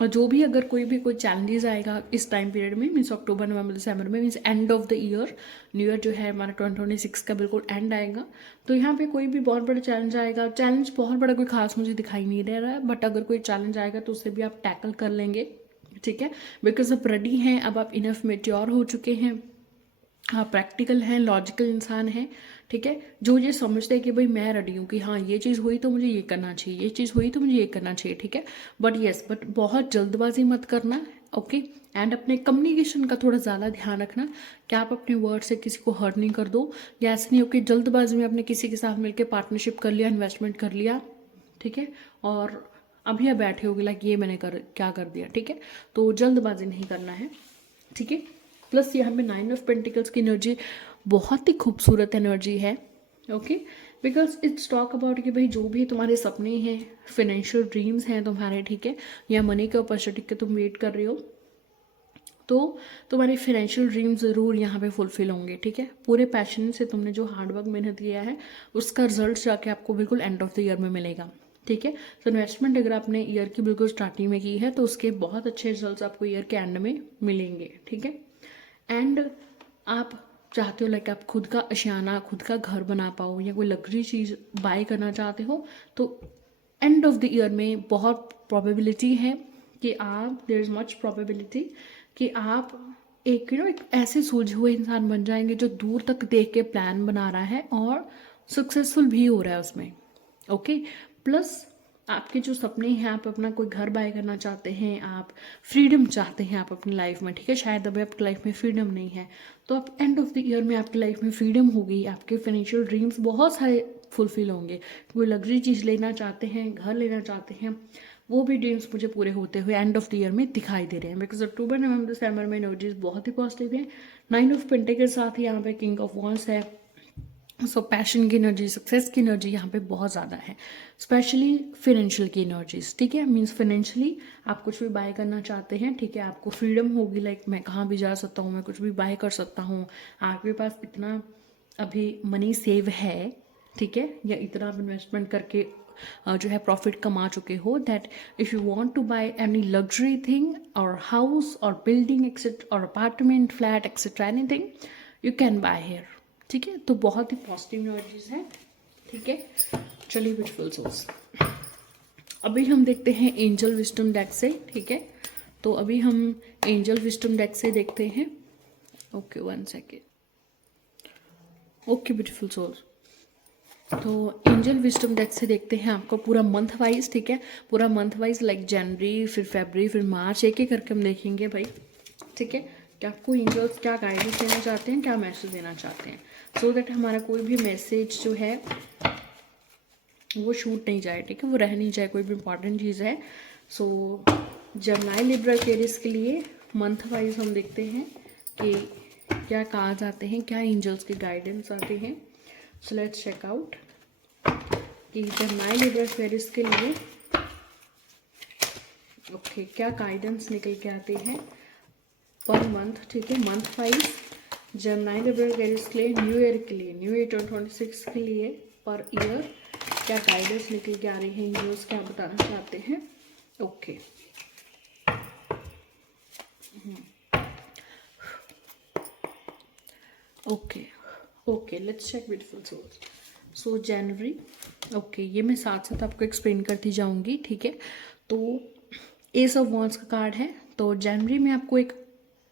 और जो भी अगर कोई चैलेंजेस आएगा इस टाइम पीरियड में, मीन्स अक्टूबर नवंबर दिसंबर में, means end of the year, new year जो है हमारा 2026 का बिल्कुल एंड आएगा, तो यहाँ पे कोई भी बहुत बड़ा चैलेंज आएगा, चैलेंज बहुत बड़ा कोई खास मुझे दिखाई नहीं दे रहा है, बट अगर कोई चैलेंज आएगा तो उससे भी आप टैकल कर लेंगे, ठीक है, बिकॉज आप रेडी हैं, अब आप इनफ मेच्योर हो चुके हैं, हाँ प्रैक्टिकल हैं, लॉजिकल इंसान हैं, ठीक है, जो ये समझते हैं कि भाई मैं रेडी हूँ कि हाँ ये चीज़ हुई तो मुझे ये करना चाहिए, ये चीज़ हुई तो मुझे ये करना चाहिए, ठीक है। बट बहुत जल्दबाजी मत करना, ओके। एंड अपने कम्युनिकेशन का थोड़ा ज़्यादा ध्यान रखना कि आप अपने वर्ड से किसी को हर्ट नहीं कर दो, या ऐसे नहीं हो कि जल्दबाजी में आपने किसी के साथ मिलकर पार्टनरशिप कर लिया, इन्वेस्टमेंट कर लिया, ठीक है, और अभी आप बैठे होगे लाइक ये मैंने क्या कर दिया, ठीक है। तो जल्दबाजी नहीं करना है, ठीक है। प्लस यहाँ पे 9 ऑफ पेंटिकल्स की एनर्जी बहुत ही खूबसूरत एनर्जी है, okay, because it's talk about कि भाई जो भी तुम्हारे सपने हैं, फाइनेंशियल ड्रीम्स हैं तुम्हारे, ठीक है, या मनी के अपॉर्चुनिटी के तुम वेट कर रहे हो, तो तुम्हारे फाइनेंशियल ड्रीम ज़रूर यहाँ पे फुलफिल होंगे, ठीक है। पूरे पैशन से तुमने जो हार्डवर्क मेहनत किया है उसका रिजल्ट जाके आपको बिल्कुल एंड ऑफ द ईयर में मिलेगा, ठीक है। तो इन्वेस्टमेंट अगर आपने ईयर की बिल्कुल स्टार्टिंग में की है तो उसके बहुत अच्छे रिजल्ट आपको ईयर के एंड में मिलेंगे, ठीक है। एंड आप चाहते हो लाइक आप खुद का अशियाना, खुद का घर बना पाओ या कोई लग्जरी चीज़ बाय करना चाहते हो, तो एंड ऑफ द ईयर में बहुत प्रोबेबिलिटी है कि आप, देयर इज़ मच प्रोबेबिलिटी कि आप एक एक ऐसे सूझे हुए इंसान बन जाएंगे जो दूर तक देख के प्लान बना रहा है और सक्सेसफुल भी हो रहा है उसमें, ओके। प्लस आपके जो सपने हैं, आप अपना कोई घर बाय करना चाहते हैं, आप फ्रीडम चाहते हैं आप अपनी लाइफ में, ठीक है, शायद अभी आपकी लाइफ में फ्रीडम नहीं है, तो आप एंड ऑफ द ईयर में आपकी लाइफ में फ्रीडम होगी, आपके फाइनेंशियल ड्रीम्स बहुत सारे फुलफिल होंगे। कोई लग्जरी चीज़ लेना चाहते हैं, घर लेना चाहते हैं, वो भी ड्रीम्स मुझे पूरे होते हुए एंड ऑफ द ईयर में दिखाई दे रहे हैं, बिकॉज अक्टूबर नवंबर दिसंबर में एनर्जीज बहुत ही पॉजिटिव है। 9 ऑफ पेंटिकल्स के साथ ही यहाँ पे किंग ऑफ वॉन्ड्स है, सो पैशन की एनर्जी, सक्सेस की एनर्जी यहाँ पे बहुत ज़्यादा है, स्पेशली फाइनेंशियल की एनर्जीज, ठीक है। मीन्स फाइनेंशियली आप कुछ भी बाय करना चाहते हैं, ठीक है, आपको फ्रीडम होगी, लाइक मैं कहाँ भी जा सकता हूँ, मैं कुछ भी बाय कर सकता हूँ, आपके पास इतना अभी मनी सेव है, ठीक है, या इतना आप इन्वेस्टमेंट करके जो है प्रॉफिट कमा चुके हो, that if you want to buy any luxury thing और हाउस और बिल्डिंग एक्सेट्रा और apartment, flat etcetera, anything you can buy here, ठीक है। तो बहुत ही पॉजिटिव एनर्जीज है, ठीक है। चलिए ब्यूटीफुल सोल्स, अभी हम देखते हैं एंजल विजडम डेक से, ठीक है। तो अभी हम एंजल विजडम डेक से देखते हैं, okay 1 second, okay beautiful souls. तो एंजल विजडम डेक से देखते हैं आपको पूरा मंथ वाइज, ठीक है, पूरा मंथ वाइज लाइक जनवरी, फिर फरवरी, फिर मार्च, एक एक करके हम देखेंगे भाई, ठीक है, कि आपको एंजल्स क्या गाइडेंस देना चाहते हैं, क्या मैसेज देना चाहते हैं, सो दैट हमारा कोई भी मैसेज जो है वो छूट नहीं जाए, ठीक है, वो रह नहीं जाए, कोई भी इंपॉर्टेंट चीज़ है। सो जेमिनी, लिब्रा, एक्वेरियस के लिए मंथ वाइज हम देखते हैं कि क्या कार्ड्स आते हैं, क्या एंजल्स के गाइडेंस आते हैं। सो लेट्स चेक आउट कि जेमिनी लिब्रा एक्वेरियस के लिए ओके क्या गाइडेंस निकल के आते हैं पर मंथ। ठीक है, month wise Gemini Libra Aquarius के लिए, न्यू ईयर के लिए, न्यू ईयर 2026 के लिए पर ईयर क्या गाइडेंस निकल के आ रही है, एंजल्स क्या बताना चाहते हैं। Okay okay okay let's check beautiful souls. So जनवरी ओके, ये मैं साथ साथ आपको एक्सप्लेन करती जाऊंगी। ठीक है, तो एस ऑफ वॉन्ड्स का कार्ड है, तो जनवरी में आपको एक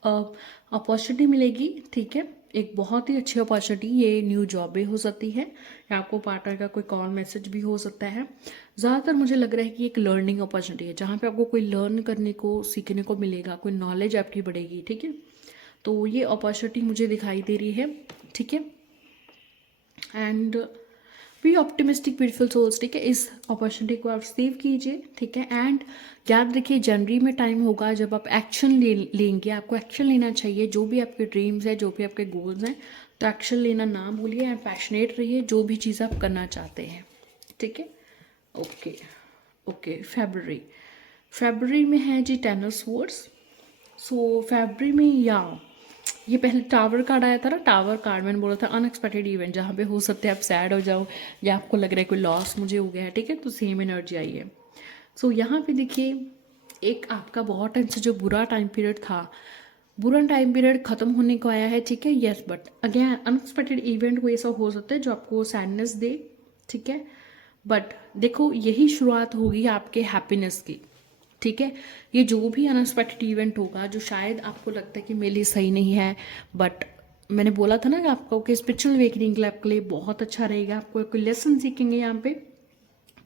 अपॉर्चुनिटी मिलेगी। ठीक है, एक बहुत ही अच्छी अपॉर्चुनिटी, ये न्यू जॉब भी हो सकती है या आपको पार्टनर का कोई कॉल मैसेज भी हो सकता है। ज़्यादातर मुझे लग रहा है कि एक लर्निंग अपॉर्चुनिटी है जहाँ पे आपको कोई लर्न करने को, सीखने को मिलेगा, कोई नॉलेज आपकी बढ़ेगी। ठीक है, तो ये अपॉर्चुनिटी मुझे दिखाई दे रही है। ठीक है, and be optimistic beautiful souls. ठीक है, इस अपॉर्चुनिटी को आप सेव कीजिए। ठीक है, एंड याद रखिए जनवरी में टाइम होगा जब आप एक्शन लेंगे, आपको एक्शन लेना चाहिए। जो भी आपके ड्रीम्स है, जो भी आपके गोल्स हैं, तो एक्शन लेना ना भूलिए एंड पैशनेट रहिए जो भी चीज़ आप करना चाहते हैं। ठीक है, ओके ओके फेबररी में है जी 10 ऑफ स्वॉर्ड्स। सो फेबररी में या ये पहले टावर कार्ड आया था ना, टावर कार्ड मैंने बोला था अनएक्सपेक्टेड इवेंट, जहाँ पे हो सकता है आप सैड हो जाओ या आपको लग रहा है कोई लॉस मुझे हो गया है। ठीक है, तो सेम एनर्जी आई है। सो यहाँ पे देखिए एक आपका बहुत टाइम से जो बुरा टाइम पीरियड था, बुरा टाइम पीरियड खत्म होने को आया है। ठीक है, yes, but again unexpected event कोई ऐसा हो सकता है जो आपको सैडनेस दे। ठीक है, बट देखो यही शुरुआत होगी आपके हैप्पीनेस की। ठीक है, ये जो भी अनएक्सपेक्टेड इवेंट होगा जो शायद आपको लगता है कि मेरे लिए सही नहीं है, बट मैंने बोला था ना कि आपको कि स्पिरिचुअल अवेकनिंग के लिए आपके लिए बहुत अच्छा रहेगा, आपको कोई लेसन सीखेंगे यहाँ पे।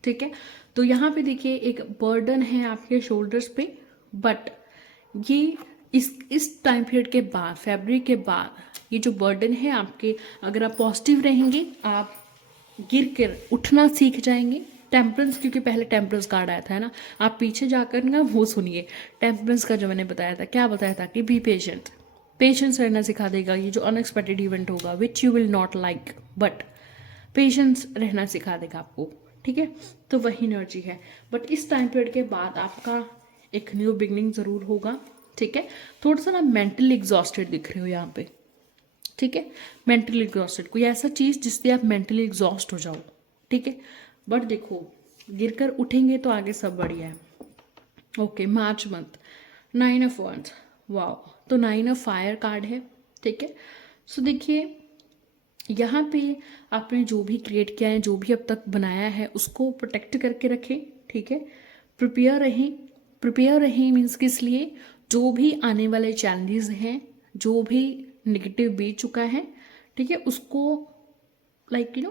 ठीक है, तो यहाँ पे देखिए एक बर्डन है आपके शोल्डर्स पे, बट ये इस टाइम पीरियड के बाद, फरवरी के बाद, ये जो बर्डन है आपके, अगर आप पॉजिटिव रहेंगे, आप गिर कर उठना सीख जाएंगे। टेम्परेंस, क्योंकि पहले टेम्परेंस कार्ड आया था, है ना, आप पीछे जाकर ना वो सुनिए टेम्परेंस का जो मैंने बताया था, क्या बताया था कि बी पेशेंट, पेशेंस रहना सिखा देगा ये जो अनएक्सपेक्टेड इवेंट होगा which you will not like, but patience रहना सिखा देगा आपको। ठीक है, तो वही एनर्जी है, बट इस टाइम पीरियड के बाद आपका एक न्यू बिगनिंग ज़रूर होगा। ठीक है, थोड़ा सा ना मेंटली एग्जॉस्टेड दिख रहे हो यहाँ पे। ठीक है, मेंटली एग्जॉस्टेड, कोई ऐसा चीज़ जिससे आप मेंटली एग्जॉस्ट हो जाओ। ठीक है, बट देखो गिरकर उठेंगे तो आगे सब बढ़िया है। Okay, March month 9 of wands, wow, तो 9 ऑफ फायर कार्ड है। ठीक है, सो देखिए यहाँ पे आपने जो भी क्रिएट किया है, जो भी अब तक बनाया है, उसको प्रोटेक्ट करके रखें। ठीक है, प्रिपेयर रहें, प्रिपेयर रहें मीन्स किस लिए, जो भी आने वाले चैलेंजेस हैं, जो भी नेगेटिव बीत चुका है, ठीक है, उसको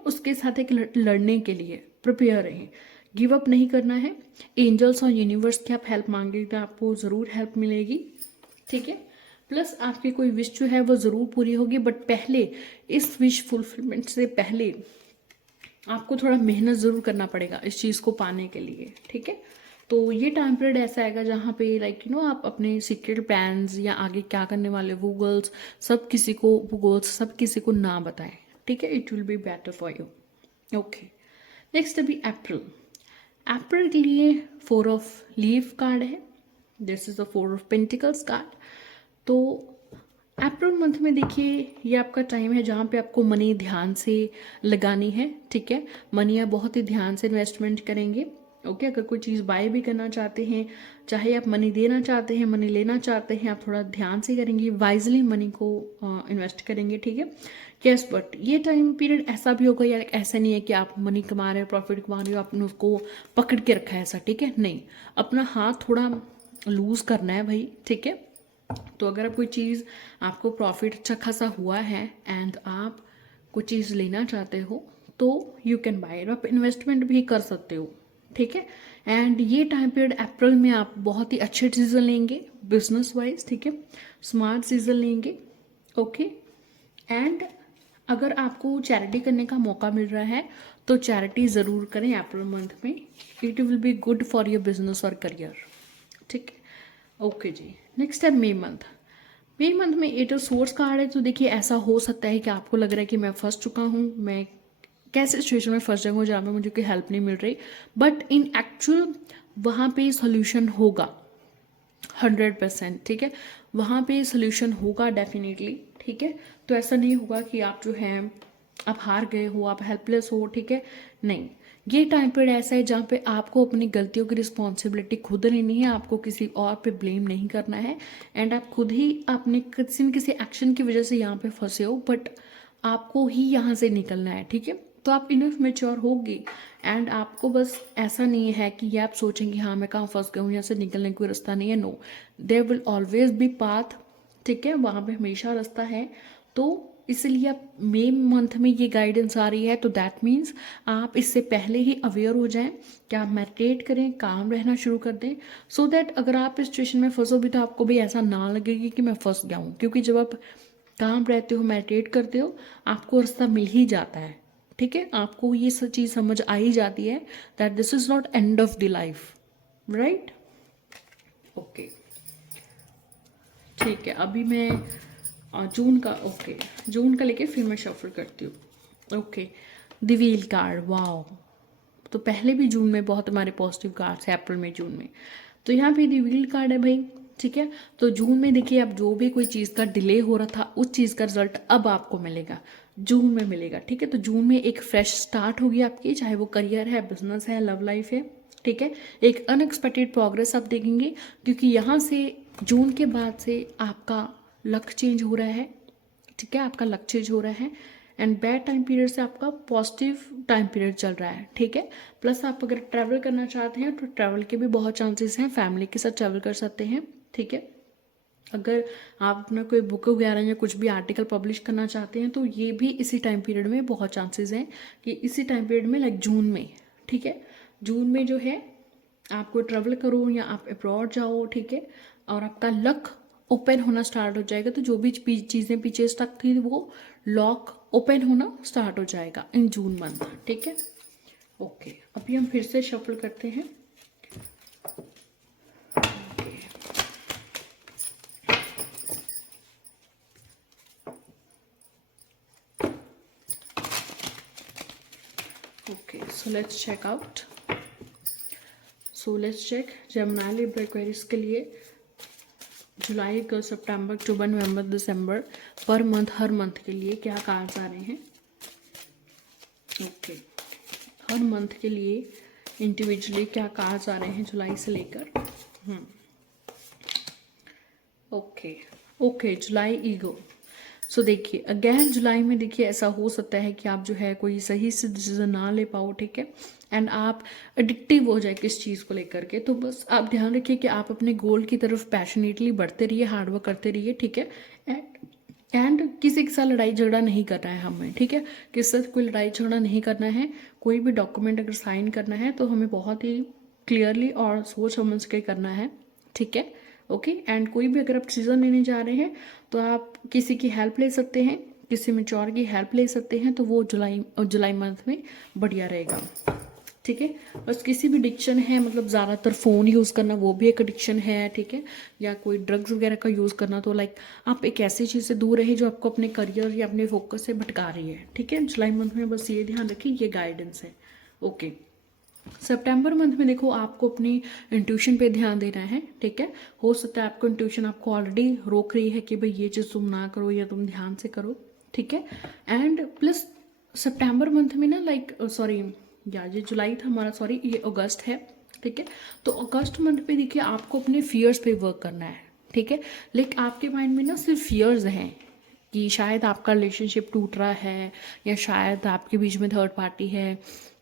उसके साथ एक लड़ने के लिए प्रिपेयर रहें, गिव अप नहीं करना है। एंजल्स और यूनिवर्स की आप हेल्प मांगेंगे तो आपको ज़रूर हेल्प मिलेगी। ठीक है, प्लस आपकी कोई विश जो है वो ज़रूर पूरी होगी, बट पहले इस विश फुलफिलमेंट से पहले आपको थोड़ा मेहनत ज़रूर करना पड़ेगा इस चीज़ को पाने के लिए। ठीक है, तो ये टाइम पीरियड ऐसा आएगा जहाँ पे आप अपने सीक्रेट प्लान्स या आगे क्या करने वाले वो गोल्स सब किसी को ना बताएं। ठीक है, it will be better for you. Okay, next अभी अप्रैल के लिए 4 ऑफ लीफ कार्ड है, this is the 4 of pentacles card. तो अप्रैल मंथ में देखिए ये आपका टाइम है जहाँ पे आपको मनी ध्यान से लगानी है। ठीक है, मनी आप बहुत ही ध्यान से इन्वेस्टमेंट करेंगे। ओके, अगर कोई चीज़ बाय भी करना चाहते हैं, चाहे आप मनी देना चाहते हैं, मनी लेना चाहते हैं, आप थोड़ा ध्यान से करेंगे, वाइजली मनी को इन्वेस्ट करेंगे। ठीक है, यस, बट ये टाइम पीरियड ऐसा भी होगा यार, ऐसा नहीं है कि आप मनी कमा रहे हो, प्रॉफिट कमा रहे हो, आपने उसको पकड़ के रखा है ऐसा। ठीक है, नहीं, अपना हाथ थोड़ा लूज करना है भाई। ठीक है, तो अगर कोई चीज़ आपको प्रॉफिट अच्छा खासा हुआ है एंड आप कोई चीज़ लेना चाहते हो तो यू कैन बाय, आप इन्वेस्टमेंट भी कर सकते हो। ठीक है, एंड ये टाइम पीरियड अप्रैल में आप बहुत ही अच्छे डिसीजन लेंगे बिजनेस वाइज। ठीक है, स्मार्ट डिसीजन लेंगे। ओके, एंड अगर आपको चैरिटी करने का मौका मिल रहा है तो चैरिटी ज़रूर करें अप्रैल मंथ में, it will be good for your business और करियर। ठीक है, ओके जी, नेक्स्ट है मे मंथ। मे मंथ में एट ऑफ सोर्स कार्ड है, तो देखिए ऐसा हो सकता है कि आपको लग रहा है कि मैं फंस चुका हूँ, मैं कैसे सिचुएशन में फंस जाऊँ जहाँ पे मुझे कोई हेल्प नहीं मिल रही, बट इन एक्चुअल वहाँ पे सोल्यूशन होगा 100%। ठीक है, वहाँ पे सोल्यूशन होगा डेफिनेटली। ठीक है, तो ऐसा नहीं होगा कि आप जो है आप हार गए हो, आप हेल्पलेस हो। ठीक है, नहीं, ये टाइम पीरियड ऐसा है जहाँ पे आपको अपनी गलतियों की रिस्पॉन्सिबिलिटी खुद लेनी है, आपको किसी और पे ब्लेम नहीं करना है। एंड आप खुद ही अपने किसी न किसी एक्शन की वजह से यहाँ पे फंसे हो, बट आपको ही यहाँ से निकलना है। ठीक है, तो आप इनफ मेच्योर होगी एंड आपको बस ऐसा नहीं है कि ये आप सोचेंगे हाँ मैं कहाँ फंस गया हूँ, यहाँ से निकलने का कोई रास्ता नहीं है। No, there will always be path. ठीक है, वहाँ पे हमेशा रास्ता है। तो इसलिए आप मे मंथ में ये गाइडेंस आ रही है, तो दैट मीन्स आप इससे पहले ही अवेयर हो जाएं कि आप मेडिटेट करें, काम रहना शुरू कर दें, सो दैट अगर आप इस सिचुएशन में फंसो भी तो आपको भी ऐसा ना लगेगी कि मैं फंस गया हूँ, क्योंकि जब आप काम रहते हो, मेडिटेट करते हो, आपको रास्ता मिल ही जाता है। ठीक है, आपको ये सब चीज़ समझ आ ही जाती है that this is not end of the life, right. Okay, ठीक है, अभी मैं जून का, ओके, जून का लेके फिर मैं शफल करती हूँ। Okay, the wheel card, wow. तो पहले भी जून में बहुत हमारे पॉजिटिव कार्ड्स है, अप्रैल में, जून में। तो यहाँ पे द व्हील कार्ड है भाई। ठीक है, तो जून में देखिए अब जो भी कोई चीज़ का डिले हो रहा था उस चीज़ का रिजल्ट अब आपको मिलेगा, जून में मिलेगा। ठीक है, तो जून में एक फ्रेश स्टार्ट होगी आपकी, चाहे वो करियर है, बिजनेस है, लव लाइफ है। ठीक है, एक अनएक्सपेक्टेड प्रोग्रेस आप देखेंगे, क्योंकि यहाँ से जून के बाद से आपका लक चेंज हो रहा है। ठीक है, आपका लक चेंज हो रहा है एंड बैड टाइम पीरियड से आपका पॉजिटिव टाइम पीरियड चल रहा है। ठीक है, प्लस आप अगर ट्रैवल करना चाहते हैं तो ट्रैवल के भी बहुत चांसेस हैं, फैमिली के साथ ट्रैवल कर सकते हैं। ठीक है, अगर आप अपना कोई बुक वगैरह या कुछ भी आर्टिकल पब्लिश करना चाहते हैं तो ये भी इसी टाइम पीरियड में बहुत चांसेस हैं कि इसी टाइम पीरियड में, लाइक जून में। ठीक है, जून में जो है आपको ट्रैवल करो या आप अब्रॉड जाओ। ठीक है, और आपका लक ओपन होना स्टार्ट हो जाएगा, तो जो भी चीज़ें पीछे स्टक थी वो लॉक ओपन होना स्टार्ट हो जाएगा इन जून मंथ। ठीक है, ओके, अभी हम फिर से शफल करते हैं। Okay, so let's check out. So let's check Gemini Libra Aquarius के लिए जुलाई, अगस्त, सितंबर, अक्टूबर, नवंबर, दिसंबर, पर मंथ, हर मंथ के लिए क्या कार्ड्स आ रहे हैं। ओके, हर मंथ के लिए इंडिविजुअली क्या कार्ड्स आ रहे हैं जुलाई से लेकर। ओके, ओके, जुलाई ईगो। सो देखिए अगेन जुलाई में देखिए ऐसा हो सकता है कि आप जो है कोई सही से डिसीजन ना ले पाओ। ठीक है, एंड आप एडिक्टिव हो जाए किस चीज़ को लेकर के, तो बस आप ध्यान रखिए कि आप अपने गोल की तरफ पैशनेटली बढ़ते रहिए, हार्डवर्क करते रहिए। ठीक है, एंड किसी के साथ लड़ाई झगड़ा नहीं करना है हमें। ठीक है, किसी से कोई लड़ाई झगड़ा नहीं करना है। कोई भी डॉक्यूमेंट अगर साइन करना है तो हमें बहुत ही क्लियरली और सोच समझ के करना है। ठीक है, ओके, एंड कोई भी अगर आप डिसीजन लेने जा रहे हैं तो आप किसी की हेल्प ले सकते हैं, किसी मेच्योर की हेल्प ले सकते हैं, तो वो जुलाई मंथ में बढ़िया रहेगा। ठीक है, बस किसी भी एडिक्शन है, मतलब ज़्यादातर फ़ोन यूज़ करना वो भी एक एडिक्शन है। ठीक है, या कोई ड्रग्स वगैरह का यूज़ करना, तो लाइक आप एक ऐसी चीज़ से दूर रहे जो आपको अपने करियर या अपने फोकस से भटका रही है। ठीक है, जुलाई मंथ में बस ये ध्यान रखिए, ये गाइडेंस है। ओके, सितंबर मंथ में देखो आपको अपनी इंट्यूशन पे ध्यान देना है। ठीक है, हो सकता है आपको इंट्यूशन आपको ऑलरेडी रोक रही है कि भाई ये चीज़ तुम ना करो या तुम ध्यान से करो। ठीक है, एंड प्लस सितंबर मंथ में ना, लाइक सॉरी, या ये जुलाई था हमारा, सॉरी ये अगस्त है। ठीक है, तो अगस्त मंथ पे देखिए आपको अपने फियर्स पे वर्क करना है। ठीक है, लेकिन आपके माइंड में ना सिर्फ फियर्स हैं कि शायद आपका रिलेशनशिप टूट रहा है, या शायद आपके बीच में थर्ड पार्टी है,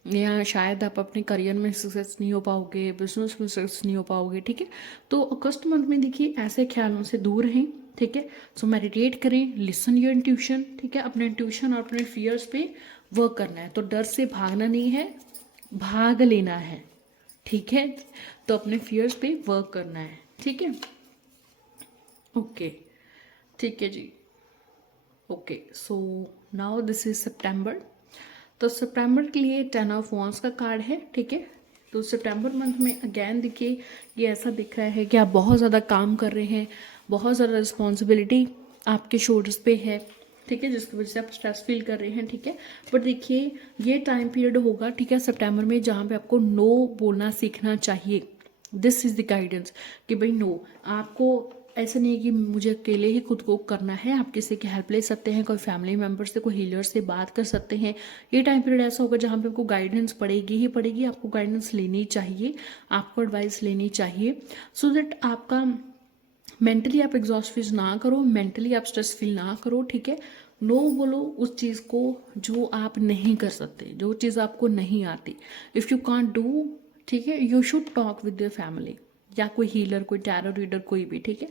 या शायद आप अपने करियर में सक्सेस नहीं हो पाओगे, बिजनेस में सक्सेस नहीं हो पाओगे। ठीक है, तो अगस्त मंथ में देखिए ऐसे ख्यालों से दूर रहें। ठीक है, सो मेडिटेट करें, लिसन योर इंट्यूशन। ठीक है, अपने इंट्यूशन और अपने फियर्स पे वर्क करना है। तो डर से भागना नहीं है, भाग लेना है। ठीक है, तो अपने फियर्स पे वर्क करना है। ठीक है, ओके, ठीक है जी। Okay, so now this is September. तो सितंबर के लिए 10 ऑफ वॉन्स का कार्ड है। ठीक है, तो सितंबर मंथ में अगेन देखिए ये ऐसा दिख रहा है कि आप बहुत ज़्यादा काम कर रहे हैं, बहुत ज़्यादा रिस्पॉन्सिबिलिटी आपके शोल्डर्स पे है, ठीक है, जिसकी वजह से आप स्ट्रेस फील कर रहे हैं, ठीक है। बट देखिए ये टाइम पीरियड होगा, ठीक है, सितंबर में, जहाँ पे आपको नो बोलना सीखना चाहिए। दिस इज़ द गाइडेंस कि भाई नो, आपको ऐसा नहीं है कि मुझे अकेले ही खुद को करना है, आप किसी की हेल्प ले सकते हैं, कोई फैमिली मेम्बर से, कोई हीलर से बात कर सकते हैं। ये टाइम पीरियड ऐसा होगा जहाँ पे आपको गाइडेंस पड़ेगी ही पड़ेगी, आपको गाइडेंस लेनी चाहिए, आपको एडवाइस लेनी चाहिए, सो दैट आपका मेंटली आप एग्जॉस्ट फील ना करो, मेंटली आप स्ट्रेस फील ना करो, ठीक है। नो बोलो उस चीज़ को जो आप नहीं कर सकते, जो चीज़ आपको नहीं आती। इफ़ यू कांट डू, ठीक है, you should talk with your family या कोई हीलर, कोई टैरो रीडर, कोई भी, ठीक है।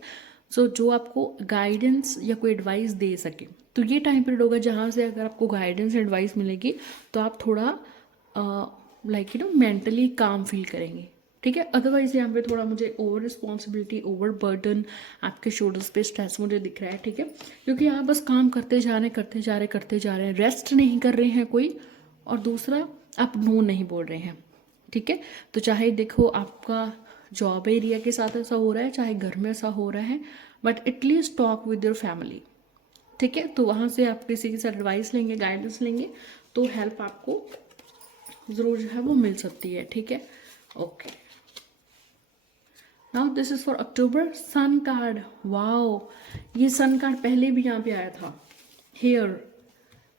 सो जो आपको गाइडेंस या कोई एडवाइस दे सके। तो ये टाइम पीरियड होगा जहाँ से अगर आपको गाइडेंस एडवाइस मिलेगी तो आप थोड़ा लाइक मेंटली काम फील करेंगे, ठीक है। अदरवाइज यहाँ पे थोड़ा मुझे ओवर रिस्पॉन्सिबिलिटी, ओवर बर्डन आपके शोल्डर्स पे स्ट्रेस मुझे दिख रहा है, ठीक है, क्योंकि आप बस काम करते जा रहे हैं, करते जा रहे हैं, करते जा रहे हैं, रेस्ट नहीं कर रहे हैं कोई, और दूसरा आप नो नहीं बोल रहे हैं, ठीक है। तो चाहे देखो आपका जॉब एरिया के साथ ऐसा हो रहा है, चाहे घर में ऐसा हो रहा है, but at least talk with your family, ठीक है। तो वहाँ से आप किसी से एडवाइस लेंगे, गाइडेंस लेंगे, तो हेल्प आपको ज़रूर जो है वो मिल सकती है, ठीक है। Okay, now this is for October. Sun card, wow, ये सन कार्ड पहले भी यहाँ पे आया था, हेयर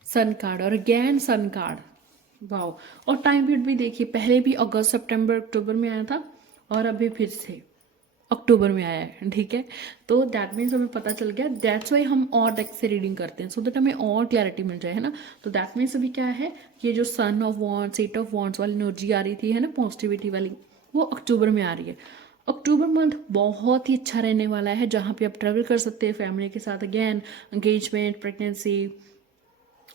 सन कार्ड, और अगेन सन कार्ड, वाओ। और टाइम पीरियड भी देखिए, पहले भी अगस्त, सितंबर, अक्टूबर में आया था, और अभी फिर से अक्टूबर में आया है, ठीक है। तो दैट मीन्स हमें पता चल गया, दैट्स वाई हम और डेक से रीडिंग करते हैं, सो दैट हमें और क्लैरिटी मिल जाए, है ना। तो दैट मीन्स अभी क्या है, ये जो sun of wands, eight of wands वाली एनर्जी आ रही थी, है ना, पॉजिटिविटी वाली, वो अक्टूबर में आ रही है। अक्टूबर मंथ बहुत ही अच्छा रहने वाला है, जहाँ पे आप ट्रैवल कर सकते हैं फैमिली के साथ, अगेन एंगेजमेंट, प्रेगनेंसी,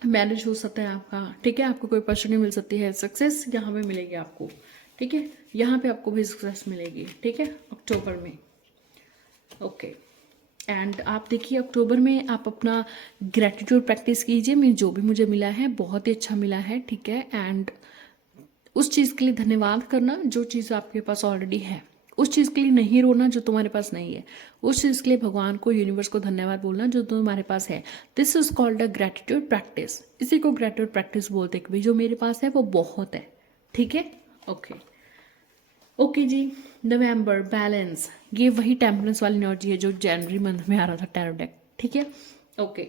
मैरिज हो सकता है आपका, ठीक है, आपको कोई अपॉर्चुनिटी मिल सकती है, सक्सेस यहाँ पे मिलेगी आपको, ठीक है, यहाँ पे आपको भी सक्सेस मिलेगी, ठीक है, अक्टूबर में। ओके, एंड आप देखिए अक्टूबर में आप अपना ग्रेटिट्यूड प्रैक्टिस कीजिए, मैं जो भी मुझे मिला है बहुत ही अच्छा मिला है, ठीक है। एंड उस चीज़ के लिए धन्यवाद करना जो चीज़ आपके पास ऑलरेडी है, उस चीज़ के लिए नहीं रोना जो तुम्हारे पास नहीं है, उस चीज़ के लिए भगवान को, यूनिवर्स को धन्यवाद बोलना जो तुम्हारे पास है। This is called a gratitude practice, इसी को ग्रेटिट्यूड प्रैक्टिस बोलते हैं कि भाई जो मेरे पास है वो बहुत है, ठीक है। ओके ओके जी, नवंबर बैलेंस, ये वही टेम्परेंस वाली एनर्जी है जो जनवरी मंथ में आ रहा था टैरो डेक, ठीक है। ओके,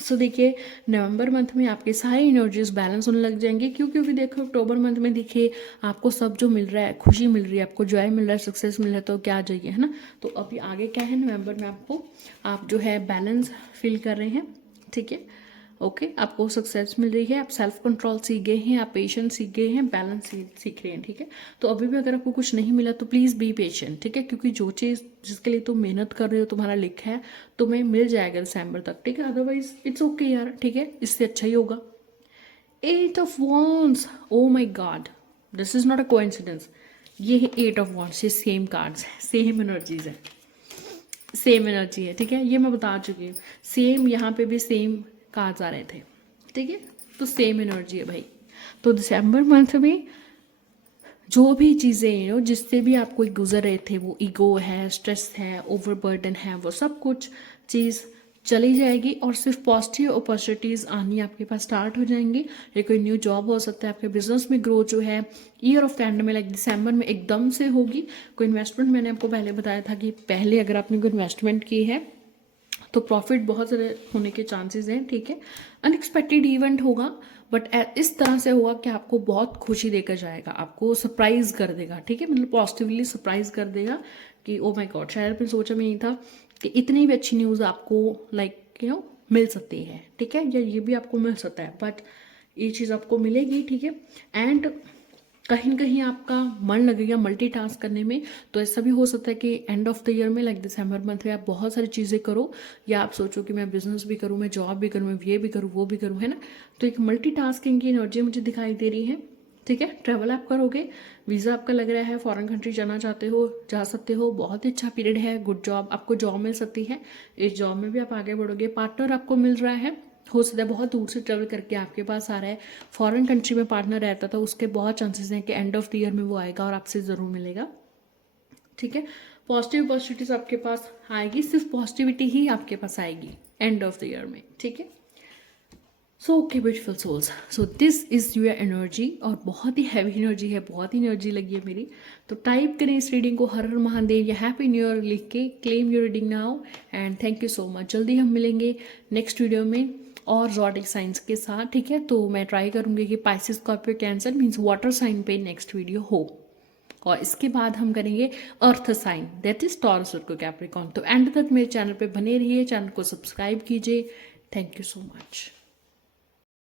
सो देखिए नवंबर मंथ में आपके सारी एनर्जीज बैलेंस होने लग जाएंगे, क्योंकि देखो अक्टूबर मंथ में देखिए आपको सब जो मिल रहा है, खुशी मिल रही है, आपको जॉय मिल रहा है, सक्सेस मिल रहा है, तो क्या चाहिए, है ना। तो अभी आगे क्या है, नवंबर में आपको, आप जो है बैलेंस फील कर रहे हैं, ठीक है। ओके, आपको सक्सेस मिल रही है, आप सेल्फ कंट्रोल सीख गए हैं, आप पेशेंस सीख गए हैं, बैलेंस सीख रहे हैं, ठीक है। तो अभी भी अगर आपको कुछ नहीं मिला तो प्लीज़ बी पेशेंट, ठीक है, क्योंकि जो चीज़ जिसके लिए तुम मेहनत कर रहे हो, तुम्हारा लिखा है, तुम्हें मिल जाएगा दिसंबर तक, ठीक है। अदरवाइज इट्स ओके यार, ठीक है, इससे अच्छा ही होगा। 8 of Wands, oh my god, this is not a coincidence, ये है 8 of Wands, ये सेम कार्ड्स है, सेम एनर्जीज है, सेम एनर्जी है, ठीक है, ये मैं बता चुकी हूँ, सेम यहाँ पे भी सेम कार्ड्स आ रहे थे, ठीक है, तो सेम एनर्जी है भाई। तो दिसंबर मंथ में जो भी चीज़ें जिससे भी आप कोई गुजर रहे थे, वो ईगो है, स्ट्रेस है, ओवरबर्डन है, वो सब कुछ चीज़ चली जाएगी, और सिर्फ पॉजिटिव अपॉर्चुनिटीज़ आनी आपके पास स्टार्ट हो जाएंगी। ये कोई न्यू जॉब हो सकता है, आपके बिजनेस में ग्रोथ जो है ईयर ऑफ एंड में, लाइक दिसंबर में एकदम से होगी। कोई इन्वेस्टमेंट, मैंने आपको पहले बताया था कि पहले अगर आपने कोई इन्वेस्टमेंट की है तो प्रॉफिट बहुत ज़्यादा होने के चांसेस हैं, ठीक है। अनएक्सपेक्टेड इवेंट होगा, बट इस तरह से होगा कि आपको बहुत खुशी देकर जाएगा, आपको सरप्राइज कर देगा, ठीक है, मतलब पॉजिटिवली सरप्राइज कर देगा कि ओ माय गॉड, शायद आपने सोचा भी नहीं था कि इतनी भी अच्छी न्यूज़ आपको लाइक मिल सकती है, ठीक है, या ये भी आपको मिल सकता है, बट ये चीज़ आपको मिलेगी, ठीक है। एंड कहीं ना कहीं आपका मन लगेगा मल्टीटास्क करने में, तो ऐसा भी हो सकता है कि एंड ऑफ द ईयर में, लाइक दिसंबर मंथ में, आप बहुत सारी चीज़ें करो, या आप सोचो कि मैं बिजनेस भी करूँ, मैं जॉब भी करूँ, मैं ये भी करूँ, वो भी करूँ, है ना। तो एक मल्टीटास्किंग की एनर्जी मुझे दिखाई दे रही है, ठीक है। ट्रैवल आप करोगे, वीज़ा आपका लग रहा है, फॉरेन कंट्री जाना चाहते हो, जा सकते हो, बहुत ही अच्छा पीरियड है, गुड जॉब, आपको जॉब मिल सकती है, इस जॉब में भी आप आगे बढ़ोगे, पार्टनर आपको मिल रहा है, हो सकता है बहुत दूर से ट्रेवल करके आपके पास आ रहा है, फॉरेन कंट्री में पार्टनर रहता था, उसके बहुत चांसेस हैं कि एंड ऑफ द ईयर में वो आएगा और आपसे ज़रूर मिलेगा। ठीक है, पॉजिटिविटीज आपके पास आएगी, सिर्फ पॉजिटिविटी ही आपके पास आएगी एंड ऑफ द ईयर में। ठीक है, so okay beautiful souls, so this is your energy, और बहुत ही हैवी एनर्जी है, बहुत ही एनर्जी लगी है मेरी। तो टाइप करें इस रीडिंग को हर हर महादेव या हैप्पी न्यू ईयर लिख के, claim your reading now and thank you so much. जल्दी हम मिलेंगे नेक्स्ट वीडियो में और ज़ोडिक साइंस के साथ। ठीक है, तो मैं ट्राई करूँगी कि Pisces, Scorpio, Cancer means water sign पे नेक्स्ट वीडियो हो, और इसके बाद हम करेंगे earth sign that is Taurus और कैप्रिकॉर्न। तो एंड तक मेरे चैनल पे बने रहिए, चैनल को सब्सक्राइब कीजिए। Thank you so much.